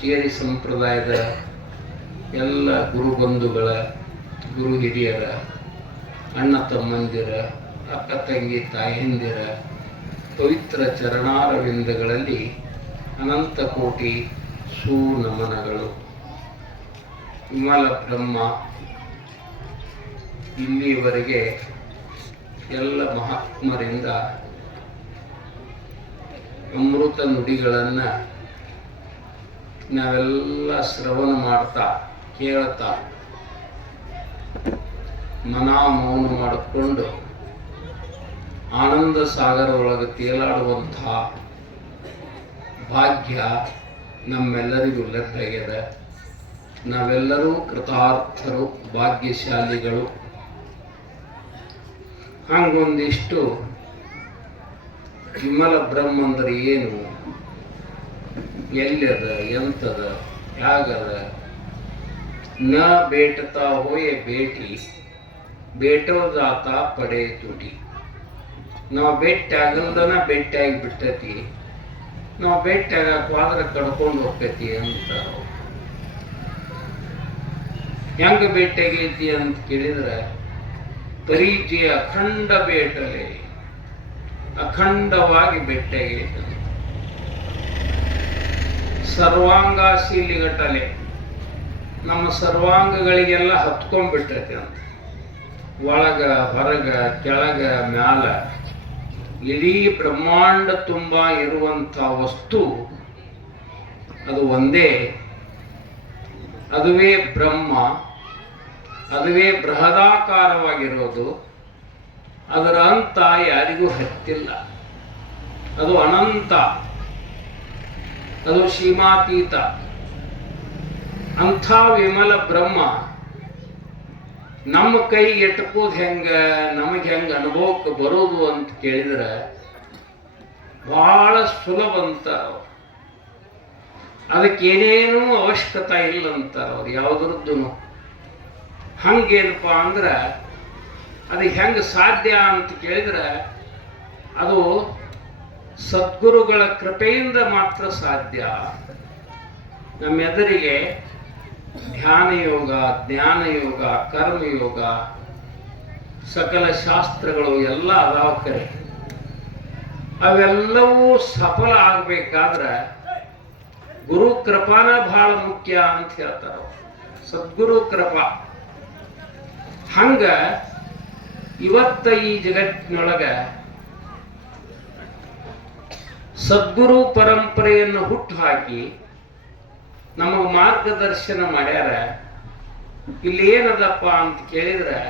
ಇಂಚೇರಿ ಸಂಪ್ರದಾಯದ ಎಲ್ಲ ಗುರು ಬಂಧುಗಳ, ಗುರು ಹಿರಿಯರ, ಅಣ್ಣ ತಮ್ಮಂದಿರ, ಅಕ್ಕ ತಂಗಿ ತಾಯಂದಿರ ಪವಿತ್ರ ಚರಣಾರವಿಂದಗಳಲ್ಲಿ ಅನಂತ ಕೋಟಿ ಸುನಮನಗಳು. ವಿಮಲ ಬ್ರಹ್ಮ ಇಲ್ಲಿಯವರೆಗೆ ಎಲ್ಲ ಮಹಾತ್ಮರಿಂದ ಅಮೃತ ನುಡಿಗಳನ್ನು ನಾವೆಲ್ಲ ಶ್ರವಣ ಮಾಡ್ತಾ ಕೇಳ್ತಾ ಮನ ಮೌನ ಮಾಡಿಕೊಂಡು ಆನಂದ ಸಾಗರ ಒಳಗೆ ತೇಲಾಡುವಂತಹ ಭಾಗ್ಯ ನಮ್ಮೆಲ್ಲರಿಗೂ ಲಭ್ಯಾಗ್ಯದ. ನಾವೆಲ್ಲರೂ ಕೃತಾರ್ಥರು, ಭಾಗ್ಯಶಾಲಿಗಳು. ಹಂಗೊಂದಿಷ್ಟು ವಿಮಲ ಬ್ರಹ್ಮ ಅಂದ್ರೆ ಏನು, ಎಲ್ಲದ, ಎಂತದ, ಯಾಗದ, ನ ಬೇಟತಾ ಹೋಯೆ ಬೇಟಿ, ಬೇಟೋ ಜಾತ ಪಡೆ ತುಟಿ. ನಾವು ಭೇಟಿ ಆಗಲ್ದನ ಭೇಟಿಯಾಗಿ ಬಿಟ್ಟತಿ, ನಾವು ಭೇಟಿ ಆಗಕ್ಕೆ ಹೋದ್ರೆ ಕಡ್ಕೊಂಡು ಹೋಗ್ತೈತಿ ಅಂತ. ಹೆಂಗ ಭೇಟಿಯಾಗೈತಿ ಅಂತ ಕೇಳಿದ್ರೆ, ಪರೀಚೆ ಅಖಂಡ ಬೇಟಲೆ, ಅಖಂಡವಾಗಿ ಭೇಟಿಯಾಗೈತಿ. ಸರ್ವಾಂಗಾಶೀಲಿಗಟ್ಟಲೆ ನಮ್ಮ ಸರ್ವಾಂಗಗಳಿಗೆಲ್ಲ ಹತ್ಕೊಂಡ್ಬಿಟ್ಟೈತಿ ಅಂತ. ಒಳಗ ಹೊರಗ ಕೆಳಗ ಮ್ಯಾಲ ಇಡೀ ಬ್ರಹ್ಮಾಂಡ ತುಂಬ ಇರುವಂಥ ವಸ್ತು ಅದು ಒಂದೇ. ಅದುವೇ ಬ್ರಹ್ಮ, ಅದುವೇ ಬೃಹದಾಕಾರವಾಗಿರೋದು. ಅದರ ಅಂತ ಯಾರಿಗೂ ಹತ್ತಿಲ್ಲ. ಅದು ಅನಂತ, ಅದು ಸೀಮಾತೀತ. ಅಂಥ ವಿಮಲ ಬ್ರಹ್ಮ ನಮ್ಮ ಕೈ ಎಟ್ಕೋದು ಹೆಂಗ, ನಮಗೆ ಹೆಂಗ ಅನುಭವಕ್ಕೆ ಬರೋದು ಅಂತ ಕೇಳಿದ್ರೆ ಬಹಳ ಸುಲಭ ಅಂತಾರ. ಅದಕ್ಕೇನೇನೂ ಅವಶ್ಯಕತೆ ಇಲ್ಲ ಅಂತಾರ ಅವ್ರು ಯಾವುದ್ರದ್ದು. ಹಂಗೇನಪ್ಪ ಅಂದ್ರೆ ಅದು ಹೆಂಗೆ ಸಾಧ್ಯ ಅಂತ ಕೇಳಿದ್ರೆ ಅದು ಸದ್ಗುರುಗಳ ಕೃಪೆಯಿಂದ ಮಾತ್ರ ಸಾಧ್ಯ. ನಮ್ಮೆದುರಿಗೆ ಧ್ಯಾನ ಯೋಗ, ಜ್ಞಾನ ಯೋಗ, ಕರ್ಮಯೋಗ, ಸಕಲ ಶಾಸ್ತ್ರಗಳು ಎಲ್ಲ ಅದಾವ ಕರೆ. ಅವೆಲ್ಲವೂ ಸಫಲ ಆಗಬೇಕಾದ್ರೆ ಗುರು ಕೃಪಾನ ಬಹಳ ಮುಖ್ಯ ಅಂತ ಹೇಳ್ತಾರ. ಸದ್ಗುರು ಕೃಪಾ. ಹಂಗ ಇವತ್ತ ಈ ಜಗತ್ತಿನೊಳಗ ಸದ್ಗುರು ಪರಂಪರೆಯನ್ನು ಹುಟ್ಟು ಹಾಕಿ ನಮಗೆ ಮಾರ್ಗದರ್ಶನ ಮಾಡ್ಯಾರ. ಇಲ್ಲಿ ಏನದಪ್ಪ ಅಂತ ಕೇಳಿದ್ರೆ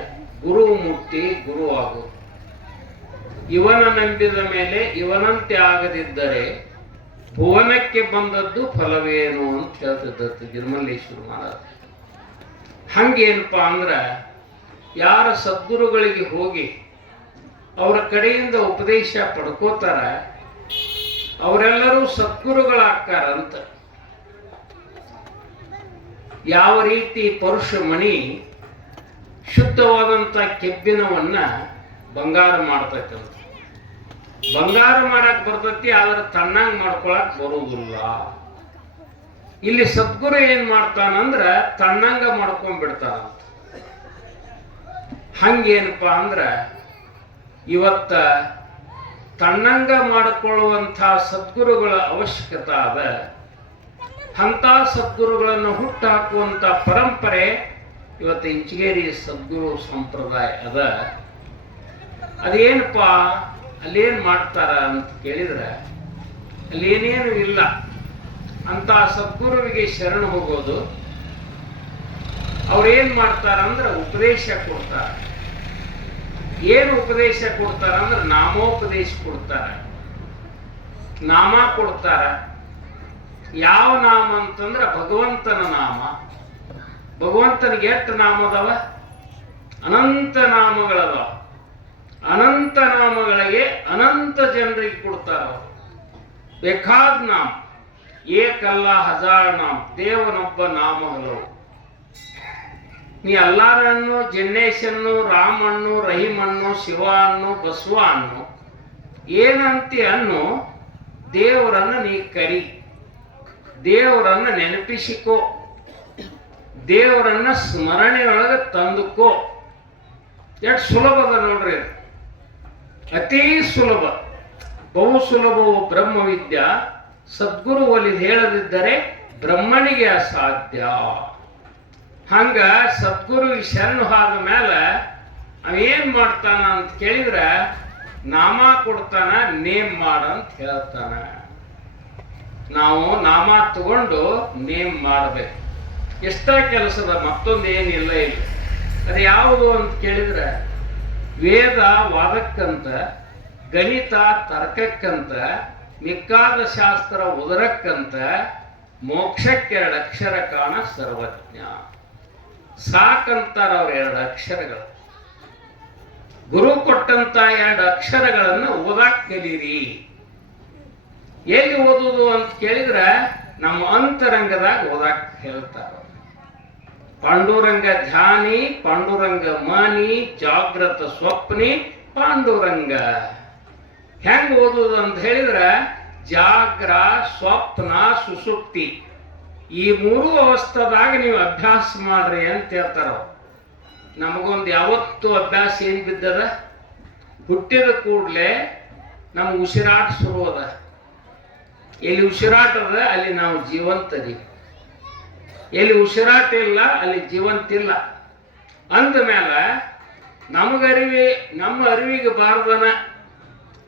ಗುರು ಮುಕ್ತಿ, ಗುರು ಆಗು. ಇವನ ನಂಬಿದ ಮೇಲೆ ಇವನಂತೆ ಆಗದಿದ್ದರೆ ಭುವನಕ್ಕೆ ಬಂದದ್ದು ಫಲವೇನು ಅಂತ ಹೇಳ್ತಿದ್ದ ಗಿರಿಮಲ್ಲೇಶ್ವರ ಮಹಾರಾಜ. ಹಂಗೇನಪ್ಪ ಅಂದ್ರೆ ಯಾರ ಸದ್ಗುರುಗಳಿಗೆ ಹೋಗಿ ಅವರ ಕಡೆಯಿಂದ ಉಪದೇಶ ಪಡ್ಕೋತಾರ ಅವರೆಲ್ಲರೂ ಸದ್ಗುರುಗಳಾಗ್ತಾರಂತ. ಯಾವ ರೀತಿ ಪರುಷ ಮಣಿ ಶುದ್ಧವಾದಂಥ ಕೆಬ್ಬಿನವನ್ನ ಬಂಗಾರ ಮಾಡ್ತೈತಂತ. ಬಂಗಾರ ಮಾಡಕ್ ಬರ್ತೈತಿ, ಆದ್ರೆ ತಣ್ಣಂಗ್ ಮಾಡ್ಕೊಳಕ್ ಬರುವುದಿಲ್ಲ. ಇಲ್ಲಿ ಸದ್ಗುರು ಏನ್ ಮಾಡ್ತಾನಂದ್ರ ತಣ್ಣಂಗ ಮಾಡ್ಕೊಂಡ್ಬಿಡ್ತಾನಂತ. ಹಂಗೇನಪ್ಪ ಅಂದ್ರ ಇವತ್ತ ತಣ್ಣಂಗ ಮಾಡಿಕೊಳ್ಳುವಂಥ ಸದ್ಗುರುಗಳ ಅವಶ್ಯಕತೆ ಅದ. ಅಂಥ ಸದ್ಗುರುಗಳನ್ನು ಹುಟ್ಟಾಕುವಂಥ ಪರಂಪರೆ ಇವತ್ತು ಇಂಚಗೇರಿ ಸದ್ಗುರು ಸಂಪ್ರದಾಯ ಅದ. ಅದೇನಪ್ಪ ಅಲ್ಲೇನು ಮಾಡ್ತಾರ ಅಂತ ಕೇಳಿದ್ರೆ ಅಲ್ಲೇನೇನು ಇಲ್ಲ. ಅಂತ ಸದ್ಗುರುವಿಗೆ ಶರಣ ಹೋಗೋದು. ಅವ್ರೇನ್ ಮಾಡ್ತಾರಂದ್ರೆ ಉಪದೇಶ ಕೊಡ್ತಾರೆ. ಏನು ಉಪದೇಶ ಕೊಡ್ತಾರಂದ್ರೆ ನಾಮೋಪದೇಶ ಕೊಡ್ತಾರೆ, ನಾಮ ಕೊಡ್ತಾರ. ಯಾವ ನಾಮ ಅಂತಂದ್ರೆ ಭಗವಂತನ ನಾಮ. ಭಗವಂತನಿಗೆ ಎಷ್ಟು ನಾಮ ಅದಾವ? ಅನಂತ ನಾಮಗಳದಾವ. ಅನಂತ ನಾಮಗಳಿಗೆ ಅನಂತ ಜನರಿಗೆ ಕೊಡ್ತಾರ. ಬೇಕಾದ ನಾಮ, ಏಕಲ್ಲ ಹಜಾರ್ ನಾಮ, ದೇವನೊಬ್ಬ ನಾಮ ಹಲವು. ನೀ ಅಲ್ಲಾರನ್ನು, ಜನ್ನೇಶನ್ನು, ರಾಮಣ್ಣು, ರಹೀಮಣ್ಣು, ಶಿವ ಅನ್ನು, ಬಸವ ಅನ್ನು, ಏನಂತಿ ಅನ್ನು ದೇವರನ್ನು ನೀ ಕರಿ. ದೇವರನ್ನ ನೆನಪಿಸಿಕೋ, ದೇವರನ್ನ ಸ್ಮರಣೆಯೊಳಗೆ ತಂದುಕೋ. ಎಷ್ಟು ಸುಲಭದ ನೋಡ್ರಿ, ಅತೀ ಸುಲಭ. ಬಹು ಸುಲಭವು ಬ್ರಹ್ಮವಿದ್ಯಾ, ಸದ್ಗುರು ಒಲಿದು ಹೇಳದಿದ್ದರೆ ಬ್ರಹ್ಮನಿಗೆ ಅಸಾಧ್ಯ. ಹಂಗ ಸದ್ಗುರುವಿಗೆ ಶರಣು ಆದ ಮೇಲೆ ಅವೇನ್ ಮಾಡ್ತಾನ ಅಂತ ಕೇಳಿದ್ರ ನಾಮ ಕೊಡ್ತಾನ, ನೇಮ್ ಮಾಡಂತ ಹೇಳ್ತಾನ. ನಾವು ನಾಮ ತಗೊಂಡು ನೇಮ್ ಮಾಡಬೇಕು. ಎಷ್ಟ ಕೆಲಸದ, ಮತ್ತೊಂದು ಏನಿಲ್ಲ ಇಲ್ಲ. ಅದು ಯಾವುದು ಅಂತ ಕೇಳಿದ್ರೆ ವೇದ ವಾದಕ್ಕಂತ, ಗಣಿತ ತರ್ಕಕ್ಕಂತ, ಮಿಕ್ಕಾದ ಶಾಸ್ತ್ರ ಉದರಕ್ಕಂತ, ಮೋಕ್ಷಕ್ಕೆ 2 ಅಕ್ಷರ ಕಾಣ ಸರ್ವಜ್ಞ. ಸಾಕಂತಾರ ಅವ್ರ 2 ಅಕ್ಷರಗಳು. ಗುರು ಕೊಟ್ಟಂತ 2 ಅಕ್ಷರಗಳನ್ನು ಓದಾಕ್ ಕಲೀರಿ. ಎಲ್ಲಿ ಓದುದು ಅಂತ ಕೇಳಿದ್ರೆ ನಮ್ಮ ಅಂತರಂಗದಾಗ ಓದಾಕ್ ಹೇಳ್ತಾರ. ಪಾಂಡುರಂಗ ಧ್ಯಾನಿ, ಪಾಂಡುರಂಗ ಮಾನಿ, ಜಾಗೃತ ಸ್ವಪ್ನಿ ಪಾಂಡುರಂಗ. ಹೆಂಗ್ ಓದುದು ಅಂತ ಹೇಳಿದ್ರೆ ಜಾಗ್ರ, ಸ್ವಪ್ನ, ಸುಸುಪ್ತಿ ಈ 3 ಅವಸ್ಥೆದಾಗ ನೀವು ಅಭ್ಯಾಸ ಮಾಡ್ರಿ ಅಂತ ಹೇಳ್ತಾರ. ನಮಗೊಂದು ಯಾವತ್ತು ಅಭ್ಯಾಸ ಏನ್ ಬಿದ್ದದ, ಹುಟ್ಟಿದ ಕೂಡಲೇ ನಮ್ಗೆ ಉಸಿರಾಟ ಶುರು ಅದ. ಎಲ್ಲಿ ಉಸಿರಾಟ ಅದ ಅಲ್ಲಿ ನಾವು ಜೀವಂತದಿ, ಎಲ್ಲಿ ಉಸಿರಾಟ ಇಲ್ಲ ಅಲ್ಲಿ ಜೀವಂತ ಇಲ್ಲ. ಅಂದ ಮೇಲೆ ನಮ್ಮ ಅರಿವಿಗೆ ಬಾರ್ದನ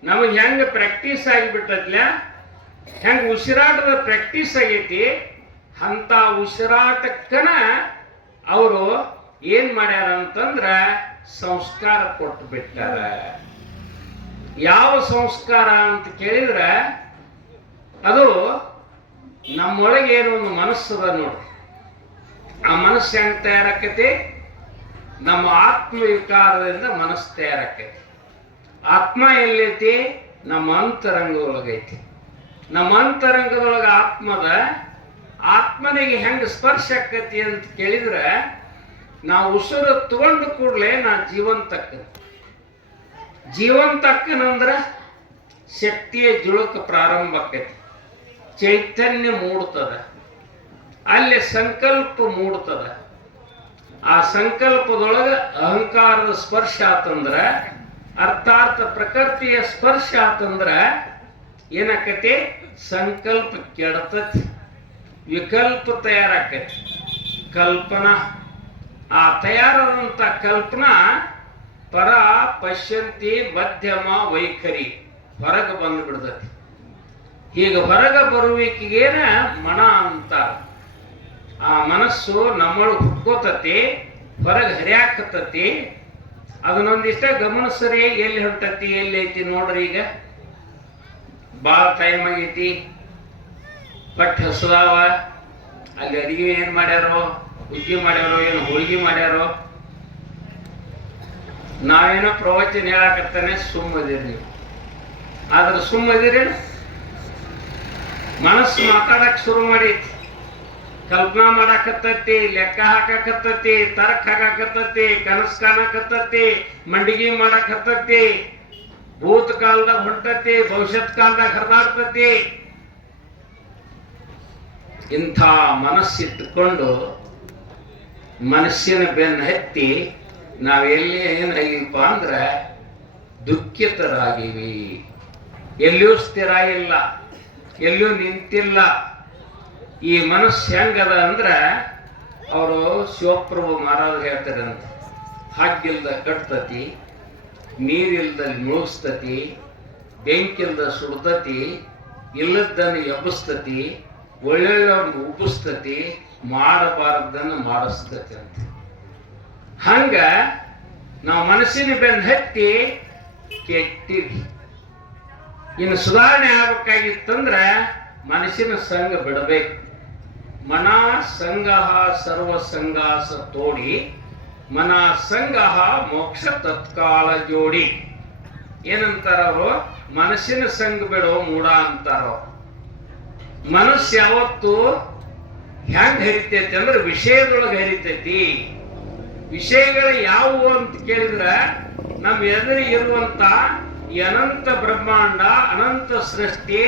ನಮಗೆ ಹೆಂಗ ಪ್ರಾಕ್ಟೀಸ್ ಆಗಿಬಿಟ್ಟತ್ಲ, ಹೆಂಗ ಉಸಿರಾಟದ ಪ್ರಾಕ್ಟೀಸ್ ಆಗೈತಿ, ಅಂತ ಉಸಿರಾಟಕ್ಕನ ಅವರು ಏನ್ ಮಾಡ್ಯಾರ ಅಂತಂದ್ರ ಸಂಸ್ಕಾರ ಕೊಟ್ಟು ಬಿಟ್ಟಾರ. ಯಾವ ಸಂಸ್ಕಾರ ಅಂತ ಕೇಳಿದ್ರೆ ಅದು ನಮ್ಮೊಳಗೆ ಏನೋ ಒಂದು ಮನಸ್ಸದ ನೋಡ್ರಿ. ಆ ಮನಸ್ಸು ಹೆಂಗ್ ತಯಾರಾಕತಿ, ನಮ್ಮ ಆತ್ಮವಿಕಾರದಿಂದ ಮನಸ್ಸು ತಯಾರಾಕತಿ. ಆತ್ಮ ಎಲ್ಲೈತಿ, ನಮ್ಮ ಅಂತರಂಗದೊಳಗೈತಿ. ನಮ್ಮ ಅಂತರಂಗದೊಳಗೆ ಆತ್ಮನಿಗೆ ಹೆಂಗ ಸ್ಪರ್ಶ ಆಕತಿ ಅಂತ ಕೇಳಿದ್ರೆ ನಾವು ಉಸಿರು ತಗೊಂಡು ಕೂಡಲೇ ನಾ ಜೀವಂತಕ್ಕನಂದ್ರ ಶಕ್ತಿಯ ಜುಳುಕ ಪ್ರಾರಂಭ ಆಕತಿ, ಚೈತನ್ಯ ಮೂಡ್ತದ, ಅಲ್ಲಿ ಸಂಕಲ್ಪ ಮೂಡ್ತದ. ಆ ಸಂಕಲ್ಪದೊಳಗೆ ಅಹಂಕಾರದ ಸ್ಪರ್ಶ ಆತಂದ್ರ, ಅರ್ಥಾರ್ಥ ಪ್ರಕೃತಿಯ ಸ್ಪರ್ಶ ಆತಂದ್ರ ಏನಾಕತಿ, ಸಂಕಲ್ಪ ಕೆಡತತಿ, ವಿಕಲ್ಪ ತಯಾರಾಕತಿ, ಕಲ್ಪನಾ. ಆ ತಯಾರಾದಂಥ ಕಲ್ಪನಾ ಪರ ಪಶ್ಯಂತಿ ಮಧ್ಯಮ ವೈಖರಿ ಹೊರಗೆ ಬಂದು ಬಿಡ್ತತಿ. ಹೀಗೆ ಹೊರಗೆ ಬರುವಿಕೆಗೇನ ಮನ ಅಂತಾರ. ಆ ಮನಸ್ಸು ನಮ್ಮೊಳಗೆ ಹುಟ್ಕೋತತಿ, ಹೊರಗೆ ಹರಿಯಾಕತ್ತತಿ. ಅದನ್ನೊಂದಿಷ್ಟ ಗಮನಿಸ್ರಿ, ಎಲ್ಲಿ ಹೊಂಟತಿ ಎಲ್ಲಿ ಐತಿ ನೋಡ್ರಿ. ಈಗ ಭಾಳ ಟೈಮ್ ಆಗೈತಿ, ಬಟ್ ಹಸುದಾವ, ಅಲ್ಲಿ ಅಡಿಗೆ ಏನ್ ಮಾಡ್ಯಾರೋ, ಹುಗ್ಗಿ ಮಾಡ್ಯಾರೋ, ಏನು ಹೋಳಿಗೆ ಮಾಡ್ಯಾರೋ, ನಾವೇನೋ ಪ್ರವಚನ ಹೇಳಕತ್ತಾನೆ ಸುಮ್ಮದಿರಿ ನೀವು. ಆದ್ರೆ ಸುಮ್ಮದಿರಿ, ಮನಸ್ಸು ಮಾತಾಡಕ್ ಶುರು ಮಾಡೈತಿ, ಕಲ್ಪನಾ ಮಾಡಾಕತ್ತತಿ, ಲೆಕ್ಕ ಹಾಕಾಕತ್ತತಿ, ತರ್ಕ ಹಾಕಾಕತ್ತತಿ, ಕನಸು ಕಾಣಕತ್ತತಿ, ಮಂಡಿಗೆ ಮಾಡಾಕತ್ತತಿ, ಭೂತ ಕಾಲದಾಗ ಹೊಂಟತಿ, ಭವಿಷ್ಯತ್ ಕಾಲದಾಗ ಹರಿದಾಡ್ತತಿ. ಇಂಥ ಮನಸ್ಸಿಟ್ಟುಕೊಂಡು ಮನಸ್ಸಿನ ಬೆನ್ನು ಹತ್ತಿ ನಾವೆಲ್ಲಿ ಏನಾಗಿಪ್ಪ ಅಂದ್ರೆ ದುಃಖಿತರಾಗಿವಿ. ಎಲ್ಲಿಯೂ ಸ್ಥಿರ ಇಲ್ಲ, ಎಲ್ಲಿಯೂ ನಿಂತಿಲ್ಲ. ಈ ಮನಸ್ಸು ಹೆಂಗದ ಅಂದ್ರೆ ಅವರು ಶಿವಪ್ರಭು ಮಹಾರಾಜರು ಹೇಳ್ತಾರಂತ, ಹಾಗಿಲ್ದ ಕಟ್ತತಿ, ನೀರಿಲ್ದಲ್ಲಿ ಮುಳುಗಿಸ್ತತಿ, ಬೆಂಕಿಲ್ದ ಸುಡ್ತತಿ, ಇಲ್ಲದನ್ನು ಎಬ್ಬಿಸ್ತತಿ, ಒಳ್ಳೊಳ್ಳೆಯವ್ರನ್ನ ಉಬ್ಬಿಸ್ತತಿ, ಮಾಡಬಾರದನ್ನು ಮಾಡಿಸ್ತತಿ ಅಂತ. ಹಂಗ ನಾವು ಮನಸ್ಸಿನ ಬೆನ್ನು ಹತ್ತಿ ಕೆಟ್ಟಿವಿ. ಇನ್ನು ಸುಧಾರಣೆ ಆಗ್ಬೇಕಾಗಿತ್ತಂದ್ರ ಮನಸ್ಸಿನ ಸಂಘ ಬಿಡಬೇಕು. ಮನ ಸಂಘ ಸರ್ವ ಸಂಘಾಸ ತೋಡಿ, ಮನ ಸಂಘ ಮೋಕ್ಷ ತತ್ಕಾಲ ಜೋಡಿ. ಏನಂತಾರ ಅವರು, ಮನಸ್ಸಿನ ಸಂಘ ಬಿಡೋ ಮೂಡ ಅಂತಾರ. ಮನಸ್ಸು ಯಾವತ್ತು ಹೆಂಗ್ ಹರಿತೈತಿ ಅಂದ್ರೆ ವಿಷಯದೊಳಗೆ ಹರಿತೈತಿ. ವಿಷಯಗಳು ಯಾವುವು ಅಂತ ಕೇಳಿದ್ರ ನಮ್ಮ ಎದುರು ಇರುವಂತ ಈ ಅನಂತ ಬ್ರಹ್ಮಾಂಡ, ಅನಂತ ಸೃಷ್ಟಿ,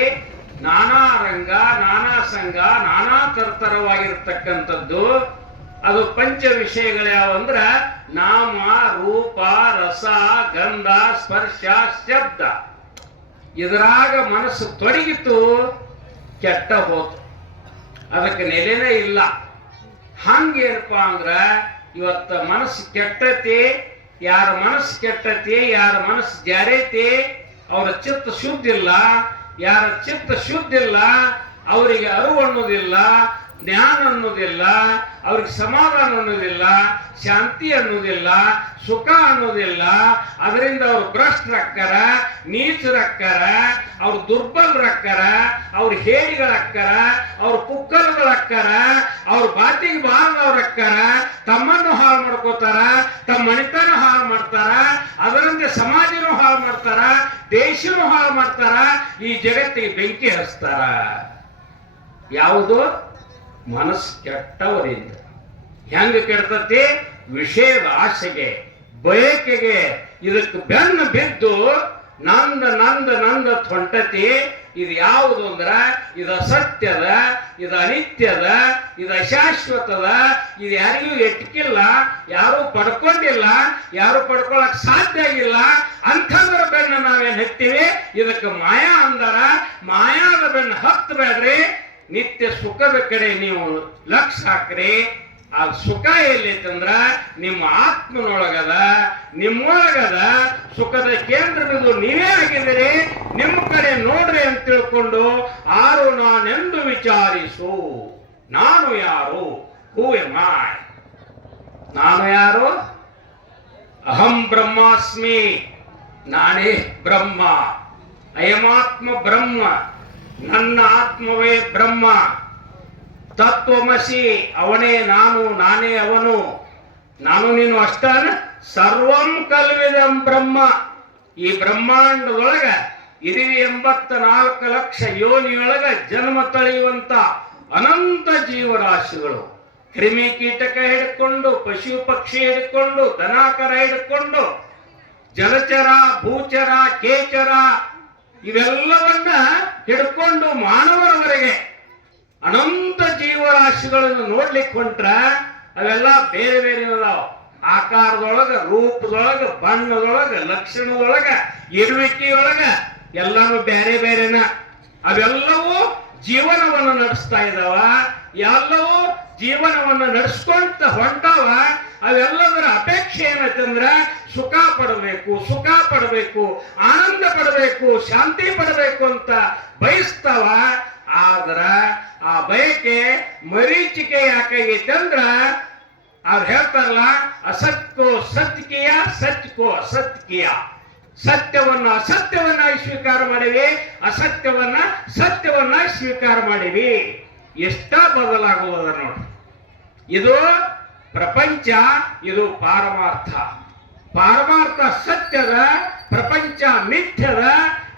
ನಾನಾ ರಂಗ, ನಾನಾ ಸಂಘ, ನಾನಾ ತರತರವಾಗಿರ್ತಕ್ಕಂಥದ್ದು. ಅದು ಪಂಚ ವಿಷಯಗಳು ಯಾವಂದ್ರ ನಾಮ, ರೂಪ, ರಸ, ಗಂಧ, ಸ್ಪರ್ಶ, ಶಬ್ದ. ಇದರಾಗ ಮನಸ್ಸು ತೊಡಗಿತು, ಕೆಟ್ಟ ಹೋತು, ಅದಕ್ಕೆ ನೆಲೆನೇ ಇಲ್ಲ. ಹಂಗೇನಪ್ಪ ಅಂದ್ರ ಇವತ್ತ ಮನಸ್ಸು ಕೆಟ್ಟತಿ. ಯಾರ ಮನಸ್ಸು ಕೆಟ್ಟತಿ, ಯಾರ ಮನಸ್ಸು ಜಾರೈತಿ, ಅವರ ಚಿತ್ತ ಶುದ್ಧಿಲ್ಲ. ಯಾರ ಚಿತ್ತ ಶುದ್ಧಿಲ್ಲ ಅವರಿಗೆ ಅರಿವು ಅನ್ನೋದಿಲ್ಲ, ಜ್ಞಾನ ಅನ್ನೋದಿಲ್ಲ, ಅವ್ರಿಗೆ ಸಮಾಧಾನ ಅನ್ನೋದಿಲ್ಲ, ಶಾಂತಿ ಅನ್ನೋದಿಲ್ಲ, ಸುಖ ಅನ್ನೋದಿಲ್ಲ. ಅದರಿಂದ ಅವ್ರು ಭ್ರಷ್ಟರಕ್ಕಾರ, ನೀಚರಕ್ಕಾರ, ಅವ್ರು ದುರ್ಬಲರಕ್ಕಾರ, ಅವ್ರ ಹೇಡಿಗಳಕ್ಕಾರ, ಅವ್ರ ಕುಕ್ಕಲ್ಗಳಕ್ಕಾರ, ಅವ್ರ ಬಾತಿಗೆ ಬಾರದವ್ರಕ್ಕಾರ. ತಮ್ಮನ್ನು ಹಾಳು ಮಾಡ್ಕೋತಾರ, ತಮ್ಮ ಮನಿತನ ಹಾಳು ಮಾಡ್ತಾರ, ಅದರಿಂದ ಸಮಾಜನೂ ಹಾಳು ಮಾಡ್ತಾರ, ದೇಶನೂ ಹಾಳು ಮಾಡ್ತಾರ, ಈ ಜಗತ್ತಿಗೆ ಬೆಂಕಿ ಹಚ್ತಾರ. ಯಾವುದು? ಮನಸ್ಸು ಕೆಟ್ಟವರಿಂದ. ಹೆಂಗ ಕೆಡ್ತತಿ? ವಿಷಯದ ಆಸೆಗೆ, ಬಯಕೆಗೆ. ಇದಕ್ಕೆ ಬೆನ್ನು ಬಿದ್ದು ನಂದ ನಂದ ನಂದ ಹೊಂಟತಿ. ಇದು ಯಾವುದು ಅಂದ್ರ ಇದು ಅಸತ್ಯದ, ಇದು ಅನಿತ್ಯದ, ಇದು ಅಶಾಶ್ವತದ. ಇದು ಯಾರಿಗೂ ಎಟ್ಕಿಲ್ಲ, ಯಾರು ಪಡ್ಕೊಂಡಿಲ್ಲ, ಯಾರು ಪಡ್ಕೊಳಕ್ ಸಾಧ್ಯ ಆಗಿಲ್ಲ. ಅಂಥದ್ರ ಬೆನ್ನ ನಾವೇನ್ ಹತ್ತೀವಿ? ಇದಕ್ಕೆ ಮಾಯಾ ಅಂದಾರ. ಮಾಯಾದ ಬೆನ್ನು ಹತ್ತಬೇಡ್ರಿ. ನಿತ್ಯ ಸುಖದ ಕಡೆ ನೀವು ಲಕ್ಷ ಹಾಕ್ರಿ. ಆ ಸುಖ ಎಲ್ಲೈತಂದ್ರ ನಿಮ್ಮ ಆತ್ಮನೊಳಗದ, ನಿಮ್ಮೊಳಗದ. ಸುಖದ ಕೇಂದ್ರ ಬಿಂದು ನೀವೇ ಆಗಿದ್ದೀರಿ. ನಿಮ್ಮ ಕಡೆ ನೋಡ್ರಿ ಅಂತ ತಿಳ್ಕೊಂಡು ಆರು ನಾನೆಂದು ವಿಚಾರಿಸು. ನಾನು ಯಾರು? ಹೂ ಎಮ್ ಐ? ನಾನು ಯಾರು? ಅಹಂ ಬ್ರಹ್ಮಾಸ್ಮಿ. ನಾನೇ ಬ್ರಹ್ಮ. ಅಯಮಾತ್ಮ ಬ್ರಹ್ಮ. ನನ್ನ ಆತ್ಮವೇ ಬ್ರಹ್ಮ. ತತ್ವಮಸಿ. ಅವನೇ ನಾನು, ನಾನೇ ಅವನು. ನಾನು ನೀನು ಅಷ್ಟ. ಸರ್ವಂ ಕಲ್ವಿದಂ ಬ್ರಹ್ಮ. ಈ ಬ್ರಹ್ಮಾಂಡದೊಳಗ 84 ಲಕ್ಷ ಯೋನಿಯೊಳಗ ಜನ್ಮ ತಳೆಯುವಂತ ಅನಂತ ಜೀವರಾಶಿಗಳು. ಕ್ರಿಮಿ ಕೀಟಕ ಹಿಡ್ಕೊಂಡು, ಪಶು ಪಕ್ಷಿ ಹಿಡ್ಕೊಂಡು, ದನಾಕರ ಹಿಡ್ಕೊಂಡು, ಜಲಚರ, ಭೂಚರ, ಕೇಚರ ಇವೆಲ್ಲವನ್ನ ಹಿಡ್ಕೊಂಡು ಮಾನವರವರೆಗೆ ಅನಂತ ಜೀವರಾಶಿಗಳನ್ನು ನೋಡ್ಲಿಕ್ಕೆ ಹೊಂಟ್ರ ಅವೆಲ್ಲ ಬೇರೆ ಬೇರೆ ಅದಾವ. ಆಕಾರದೊಳಗ, ರೂಪದೊಳಗ, ಬಣ್ಣದೊಳಗ, ಲಕ್ಷಣದೊಳಗ, ಇರುವಿಕೆಯೊಳಗ ಎಲ್ಲಾನು ಬೇರೆ ಬೇರೆನ. ಅವೆಲ್ಲವೂ ಜೀವನವನ್ನು ನಡೆಸ್ತಾ ಇದಾವ. ಎಲ್ಲವೂ ಜೀವನವನ್ನು ನಡೆಸ್ಕೊಂತ ಹೊಂಟಾವ. ಅವೆಲ್ಲದರ ಅಪೇಕ್ಷೆ ಏನಂತಂದ್ರ ಸುಖ ಪಡಬೇಕು, ಸುಖ ಪಡಬೇಕು, ಆನಂದ ಪಡಬೇಕು, ಶಾಂತಿ ಪಡಬೇಕು ಅಂತ ಬಯಸ್ತಾವ. ಆದ್ರ ಆ ಬಯಕೆ ಮರೀಚಿಕೆ ಯಾಕಾಗೈತೆ ಅಂದ್ರ ಅವ್ರು ಹೇಳ್ತಾರಲ್ಲ, ಅಸತ್ಕೋ ಸತ್ಕಿಯ, ಸತ್ಕೋ ಅಸತ್ಕಿಯ. ಸತ್ಯವನ್ನ ಅಸತ್ಯವನ್ನಾಗಿ ಸ್ವೀಕಾರ ಮಾಡಿವಿ, ಅಸತ್ಯವನ್ನ ಸತ್ಯವನ್ನಾಗಿ ಸ್ವೀಕಾರ ಮಾಡಿವಿ. ಎಷ್ಟ ಬದಲಾಗುವುದ ನೋಡಿ. ಇದು ಪ್ರಪಂಚ, ಇದು ಪಾರಮಾರ್ಥ. ಪಾರಮಾರ್ಥ ಸತ್ಯದ, ಪ್ರಪಂಚ ಮಿಥ್ಯದ.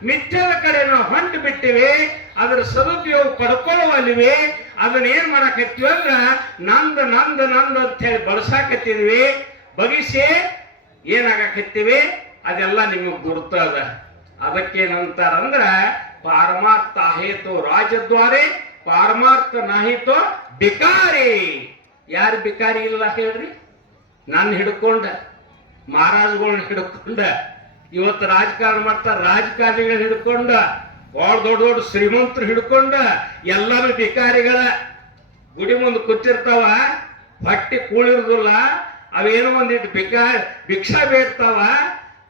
ಮಿಥ್ಯದ ಕಡೆ ನಾವು ಹೊಂಟು ಬಿಟ್ಟಿವಿ. ಅದರ ಸದುಪಯೋಗ ಪಡ್ಕೊಳ್ಳುವಲ್ಲಿವಿ. ಅದನ್ನ ಏನ್ ಮಾಡಕತ್ತೀವಿ ಅಂದ್ರ ನಂದು ನಂದು ನಂದು ಅಂತ ಹೇಳಿ ಬಳಸಾಕತ್ತಿದ್ವಿ. ಬಗಿಸಿ ಏನಾಗಕತ್ತೀವಿ ಅದೆಲ್ಲ ನಿಮಗೆ ಗುರ್ತದ. ಅದಕ್ಕೇನಂತಾರಂದ್ರ ಪಾರಮಾರ್ಥ ಹೇತು ರಾಜದ್ವಾರೆ, ಪಾರಮಾರ್ಥ ನಾಹಿತೋ ಬಿಕಾರಿ. ಯಾರು ಬಿಕಾರಿ ಇಲ್ಲ ಹೇಳ್ರಿ? ನನ್ನ ಹಿಡ್ಕೊಂಡ, ಮಹಾರಾಜಗಳನ್ನ ಹಿಡ್ಕೊಂಡ, ಇವತ್ತು ರಾಜಕಾರಣ ಮಾಡ್ತಾರ ರಾಜಕಾರಣಿಗಳನ್ನ ಹಿಡ್ಕೊಂಡ, ಬಹಳ ದೊಡ್ಡ ದೊಡ್ಡ ಶ್ರೀಮಂತರು ಹಿಡ್ಕೊಂಡ, ಎಲ್ಲರೂ ಬಿಕಾರಿಗಳ. ಗುಡಿ ಮುಂದೆ ಕೂತಿರ್ತಾವ, ಹೊಟ್ಟೆ ಕೂಳಿರುದಿಲ್ಲ. ಅವೇನೋ ಒಂದಿಟ್ಟು ಭಿಕ್ಷಾ ಬೇಡ್ತಾವ.